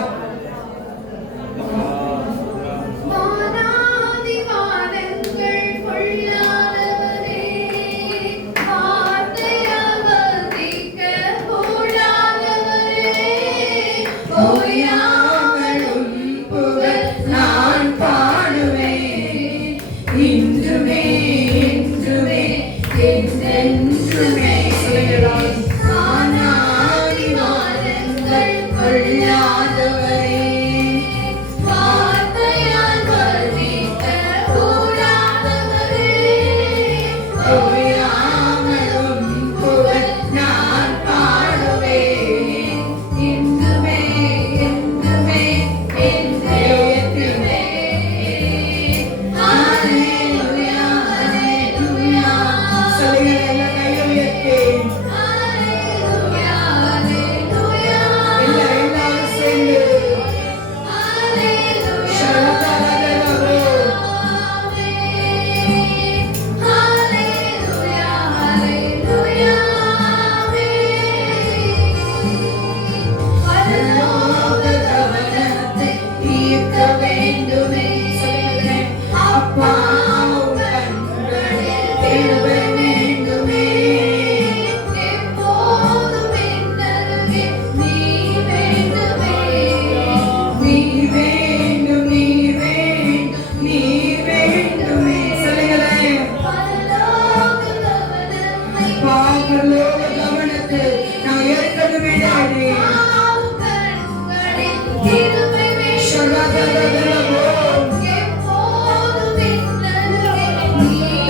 நீ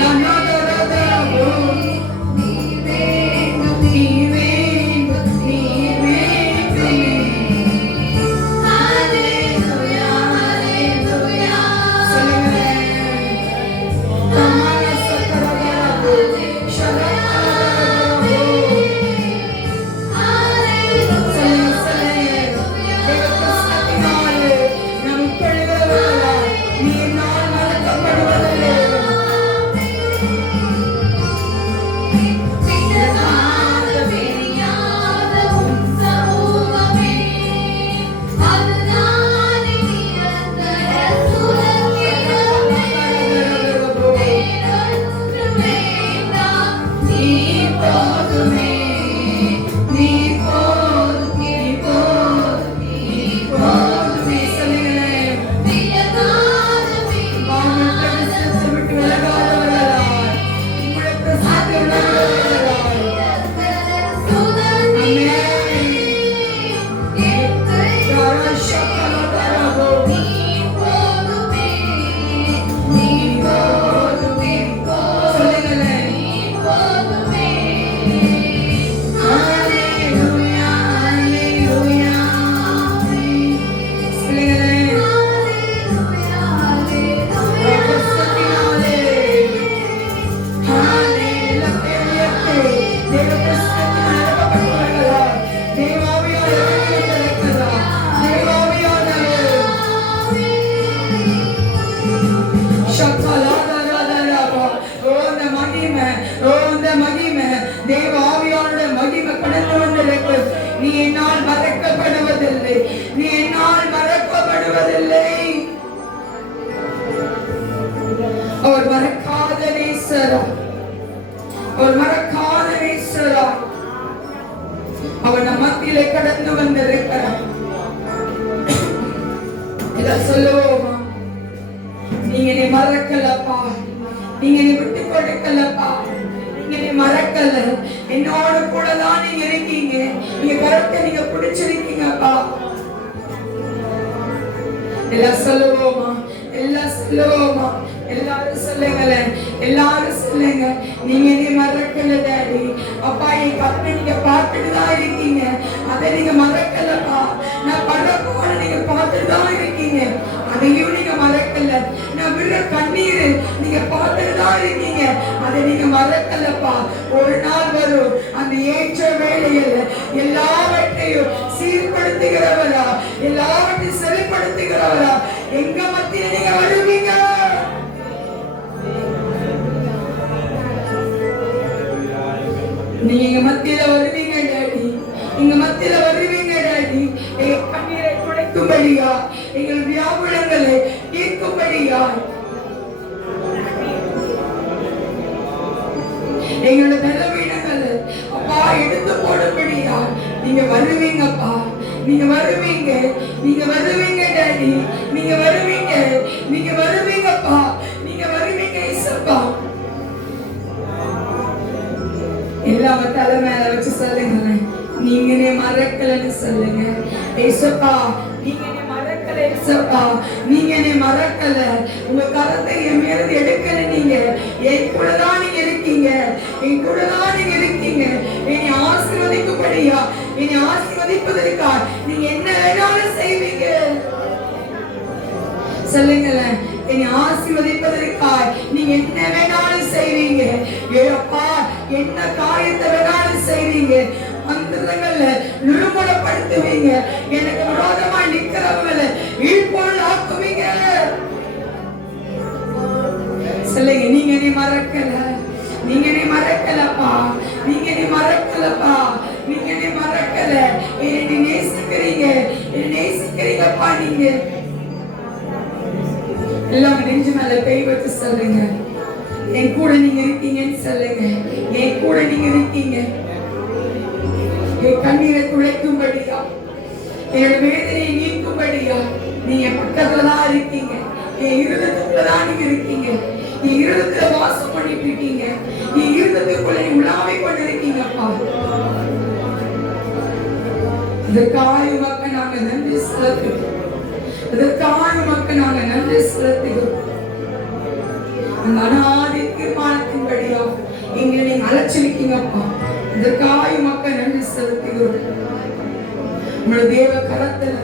அவர் மறக்காத நேசரா, அவர் மறக்காத நேசரா, அவர் நம் மத்தியிலே கடந்து வந்திருக்கிறார். இதை சொல்லுவோமா? நீங்க என்னை மறக்கலப்பா, நீங்க என்னை விட்டு கொடுக்கலப்பா, நீங்க என்னை மறக்கல, என்னோட கூட தான் நீங்க இருக்கீங்க, நீங்க கரெக்டா நீங்க பிடிச்சிருக்கீங்கப்பா. எல்லாம் சொல்லுவோமா? எல்லாம் சொல்லுவோமா? எல்லாரும் சொல்லுங்களேன், எல்லாரும் சொல்லுங்க. நீங்க என்னை மறக்கல டாடி. அப்பா, என் கண்ணை நீங்க பார்த்துட்டு தான் இருக்கீங்க, அதை நீங்க மறக்கலப்பா. நான் படுறப்போட நீங்க பார்த்துட்டு தான் இருக்கீங்க, அதையும் நீங்க மறக்கல. நான் விடுற கண்ணீர் நீங்க பார்த்துட்டு தான் இருக்கீங்க, அதை நீங்க மறக்கலப்பா. ஒரு நாள் வரும், அந்த ஏற்ற வேளையில் எல்லாவற்றையும் சீர்படுத்துகிறவரா, எல்லாவற்றையும் சரிப்படுத்துகிறவரா எங்க மத்தியில நீங்க வருவீங்க. நீங்க எங்க மத்தியில வருவீங்க டாடி, எங்க மத்தியில வருவீங்க டாடி. எங்க கண்ணீரை துடைக்கும்படியா, எங்கள் வியாகுலங்களை தீர்க்கும்படியா, எங்களோட பலவீனங்களை அப்பா எடுத்து போடும்படியா நீங்க வருவீங்கப்பா. நீங்க வருவீங்க, நீங்க வருவீங்க டாடி, நீங்க வருவீங்க, நீங்க வருவீங்கப்பா, நீங்க வருவீங்க இயேசுப்பா. எல்லாம தலை மேல வச்சு சொல்லுங்க, நீங்க என்னை மறக்கலன்னு சொல்லுங்க. இயேசுப்பா, நீங்க என்னை மறக்கல. இயேசுப்பா, நீங்க என்னை மறக்கல. உங்க கரத்தை என் மேல எடுக்கல. நீங்க என் கூட தான் நீங்க இருக்கீங்க, என் கூட தான் நீங்க இருக்கீங்க. என்னை ஆசீர்வதிக்கும்படியா, என்னை ஆசீர்வதிப்பதற்கா நீங்க என்ன வேணாலும் செய்வீங்க. சொல்லுங்களேன், என்னை ஆசீர்வதிப்பதற்காய் நீங்க என்ன வேணாலும் செய்வீங்க. ஏப்பா, என்ன காரியத்தை வேணாலும் செய்வீங்க. மந்திரங்கள்ல நிர்மூலப்படுத்துவீங்க, எனக்கு விரோதமா நிக்கிறவங்களை இழ்பொருள் ஆக்குவீங்க. சொல்லுங்க, நீங்க என்னை மறக்கல, நீங்க என்னை மறக்கலப்பா, நீங்க என்னை மறக்கலப்பா, நீங்க என்னை மறக்கல. என்னை நேசிக்கிறீங்க, என்னை நேசிக்கிறீங்கப்பா. நீங்க எல்லாம் நெஞ்சு மேல கை வச்சு சொல்லுங்க, என் கூட நீங்க இருக்கீங்கன்னு சொல்லுங்க. என் கூட நீங்க இருக்கீங்க, என் கண்ணீரை துடைக்கும்படியா, என்னோட வேதனையை நீக்கும்படியா நீங்க பக்கத்துல தான் இருக்கீங்க. என் இருதயத்துக்குள்ளதான் நீங்க இருக்கீங்க, என் இருதயத்துல வாசம் பண்ணிட்டு இருக்கீங்க, என் இருதயத்துக்குள்ள நீ உலாவை கொண்டு இருக்கீங்கப்பா. இதற்காக மக்கள் நாங்க நன்றி செலுத்துகிறோம், இதற்காக மக்கள் நாங்க நன்றி செலுத்துகிறோம். அந்த அநாதி தீர்மானத்தின்படியா எங்களை நீங்க அழைச்சிருக்கீங்கப்பா. இதற்காக மக்கள் நன்றி செலுத்துகிறோம். உங்களுடைய தேவ கரத்துல,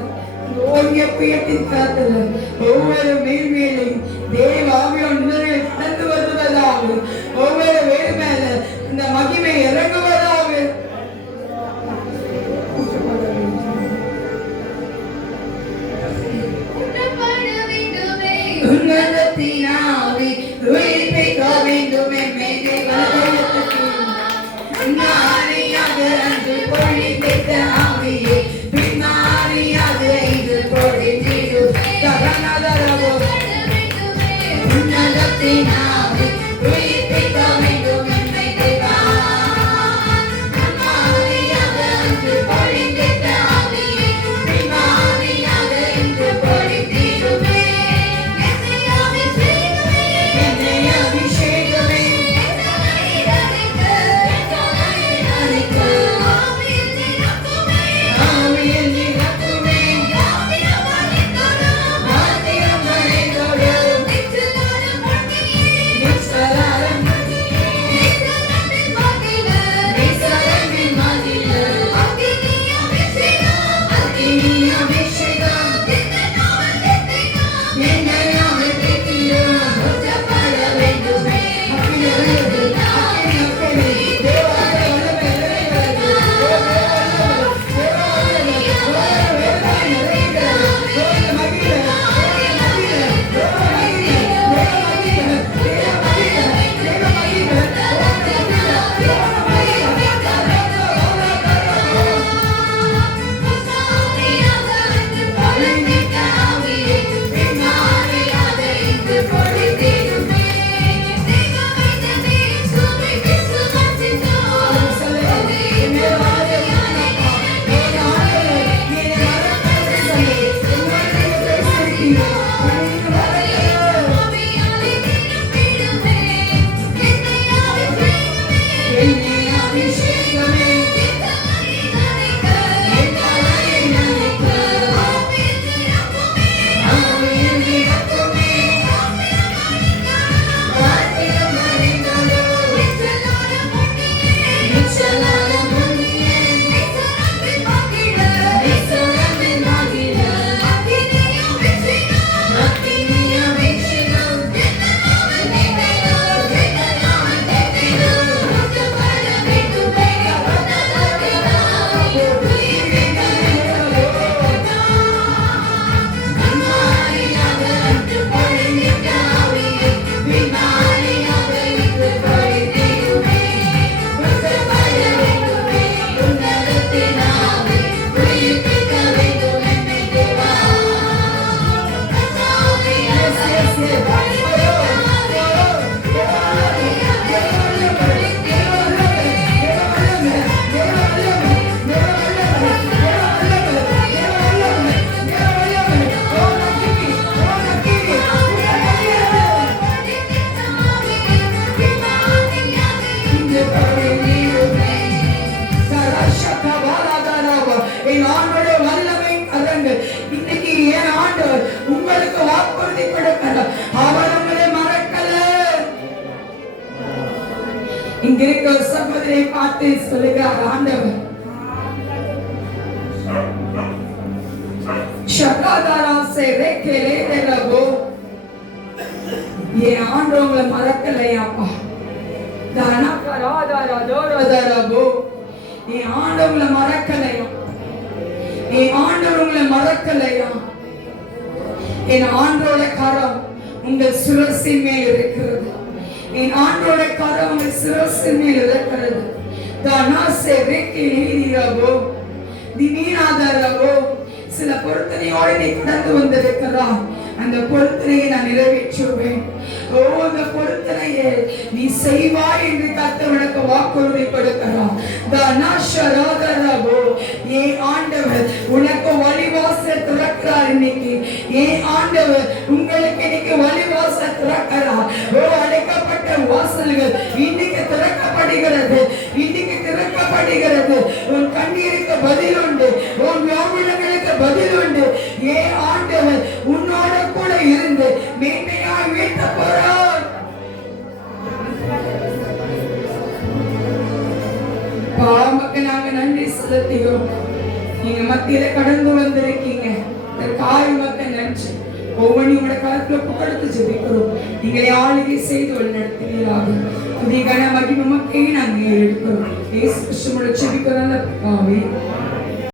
ஓங்கிய புயத்தின் கரத்துல ஒவ்வொரு மேல்மேலையும் தேவ ஆவியானவர் நடந்து வருவதாக, ஒவ்வொரு வேறு மேல இந்த மகிமை இறங்குவதாக. உன்னதத்தினாவி உயிர்ப்பிக்க வேண்டும் எம்மை தேவனுக்கு. நாரியாக அன்று பொழிந்த ஆவியே, பின்னாரியாக இது பொழிந்திடும் தகனதரவோ. உன்னதத்தினாவி உயிர்ப்பிக்க வேண்டும் எம்மை தேவா. நாரியாக அன்று பொழிந்த ஆவியே, பின்னாரியாக இது பொழிந்திடுமே. இங்க இருக்க ஒரு சகோதரியை பார்த்து சொல்லுகிறார் ஆண்டவர், ஷகாதாரா சேரே கேலே தேரபோ, என் ஆண்டவர் உங்களை மறக்கலையாப்பா. தானா கராதாரா தோரதாரபோ, என் ஆண்டவர் உங்களை மறக்கலையா, என் ஆண்டவர் உங்களை மறக்கலையா. என் ஆண்டோட கரம் உங்கள் சிரசின் மேல் இருக்கிறது. என் ஆண்டோட கரம் உங்கள் சிரசின் மேல் இருக்கிறது. தானாசே ரெக்கிலீரபோ திமீனாதரபோ, சில பொருத்தனையோடு நீ கடந்து வந்திருக்கிறாய். அந்த பொருத்தனையை நான் நிறைவேற்றுவேன். ஓ, அந்த பொருத்தனையை நீ செய்வாய் என்று கர்த்தர் உனக்கு வாக்குறுதி கொடுக்கிறார். தானாஷராதரபோ, ஏன் ஆண்டவர் உனக்கு வழிவாசல் திறக்கிறார். இன்னைக்கு ஏன் ஆண்டவர் உங்களுக்கு இன்னைக்கு வழிவாசல் திறக்கிறார். ஓ, அடைக்கப்பட்ட வாசல்கள் இன்னைக்கு திறக்கப்படுகிறது. இன்னைக்கு திறக்கப்படுகிறது. உன் கண்ணீருக்கு பதில் உண்டு, உன் வியாகுலங்களுக்கு பதில் உண்டு. ஏன் ஆண்டவர் உன்னோட கூட இருந்து மேன்மையாய் வீழ்த்த போறார். பாவமுக்கு நாங்க நன்றி செலுத்துகிறோம். நீங்க மத்தியில கடந்து வந்திருக்கீங்க. காய் மக்கள் நன்றி. ஒவ்வொன்றையும் காலத்துல புகழ்த்து ஜெபிக்கிறோம். நீங்களை ஆளுகை செய்து வழிநடத்துவீராக. புதிய கன மகிமை மக்களையும் நாங்கள் எடுக்கிறோம். இயேசு கிறிஸ்துவோட ஜெபிக்கிறோம்.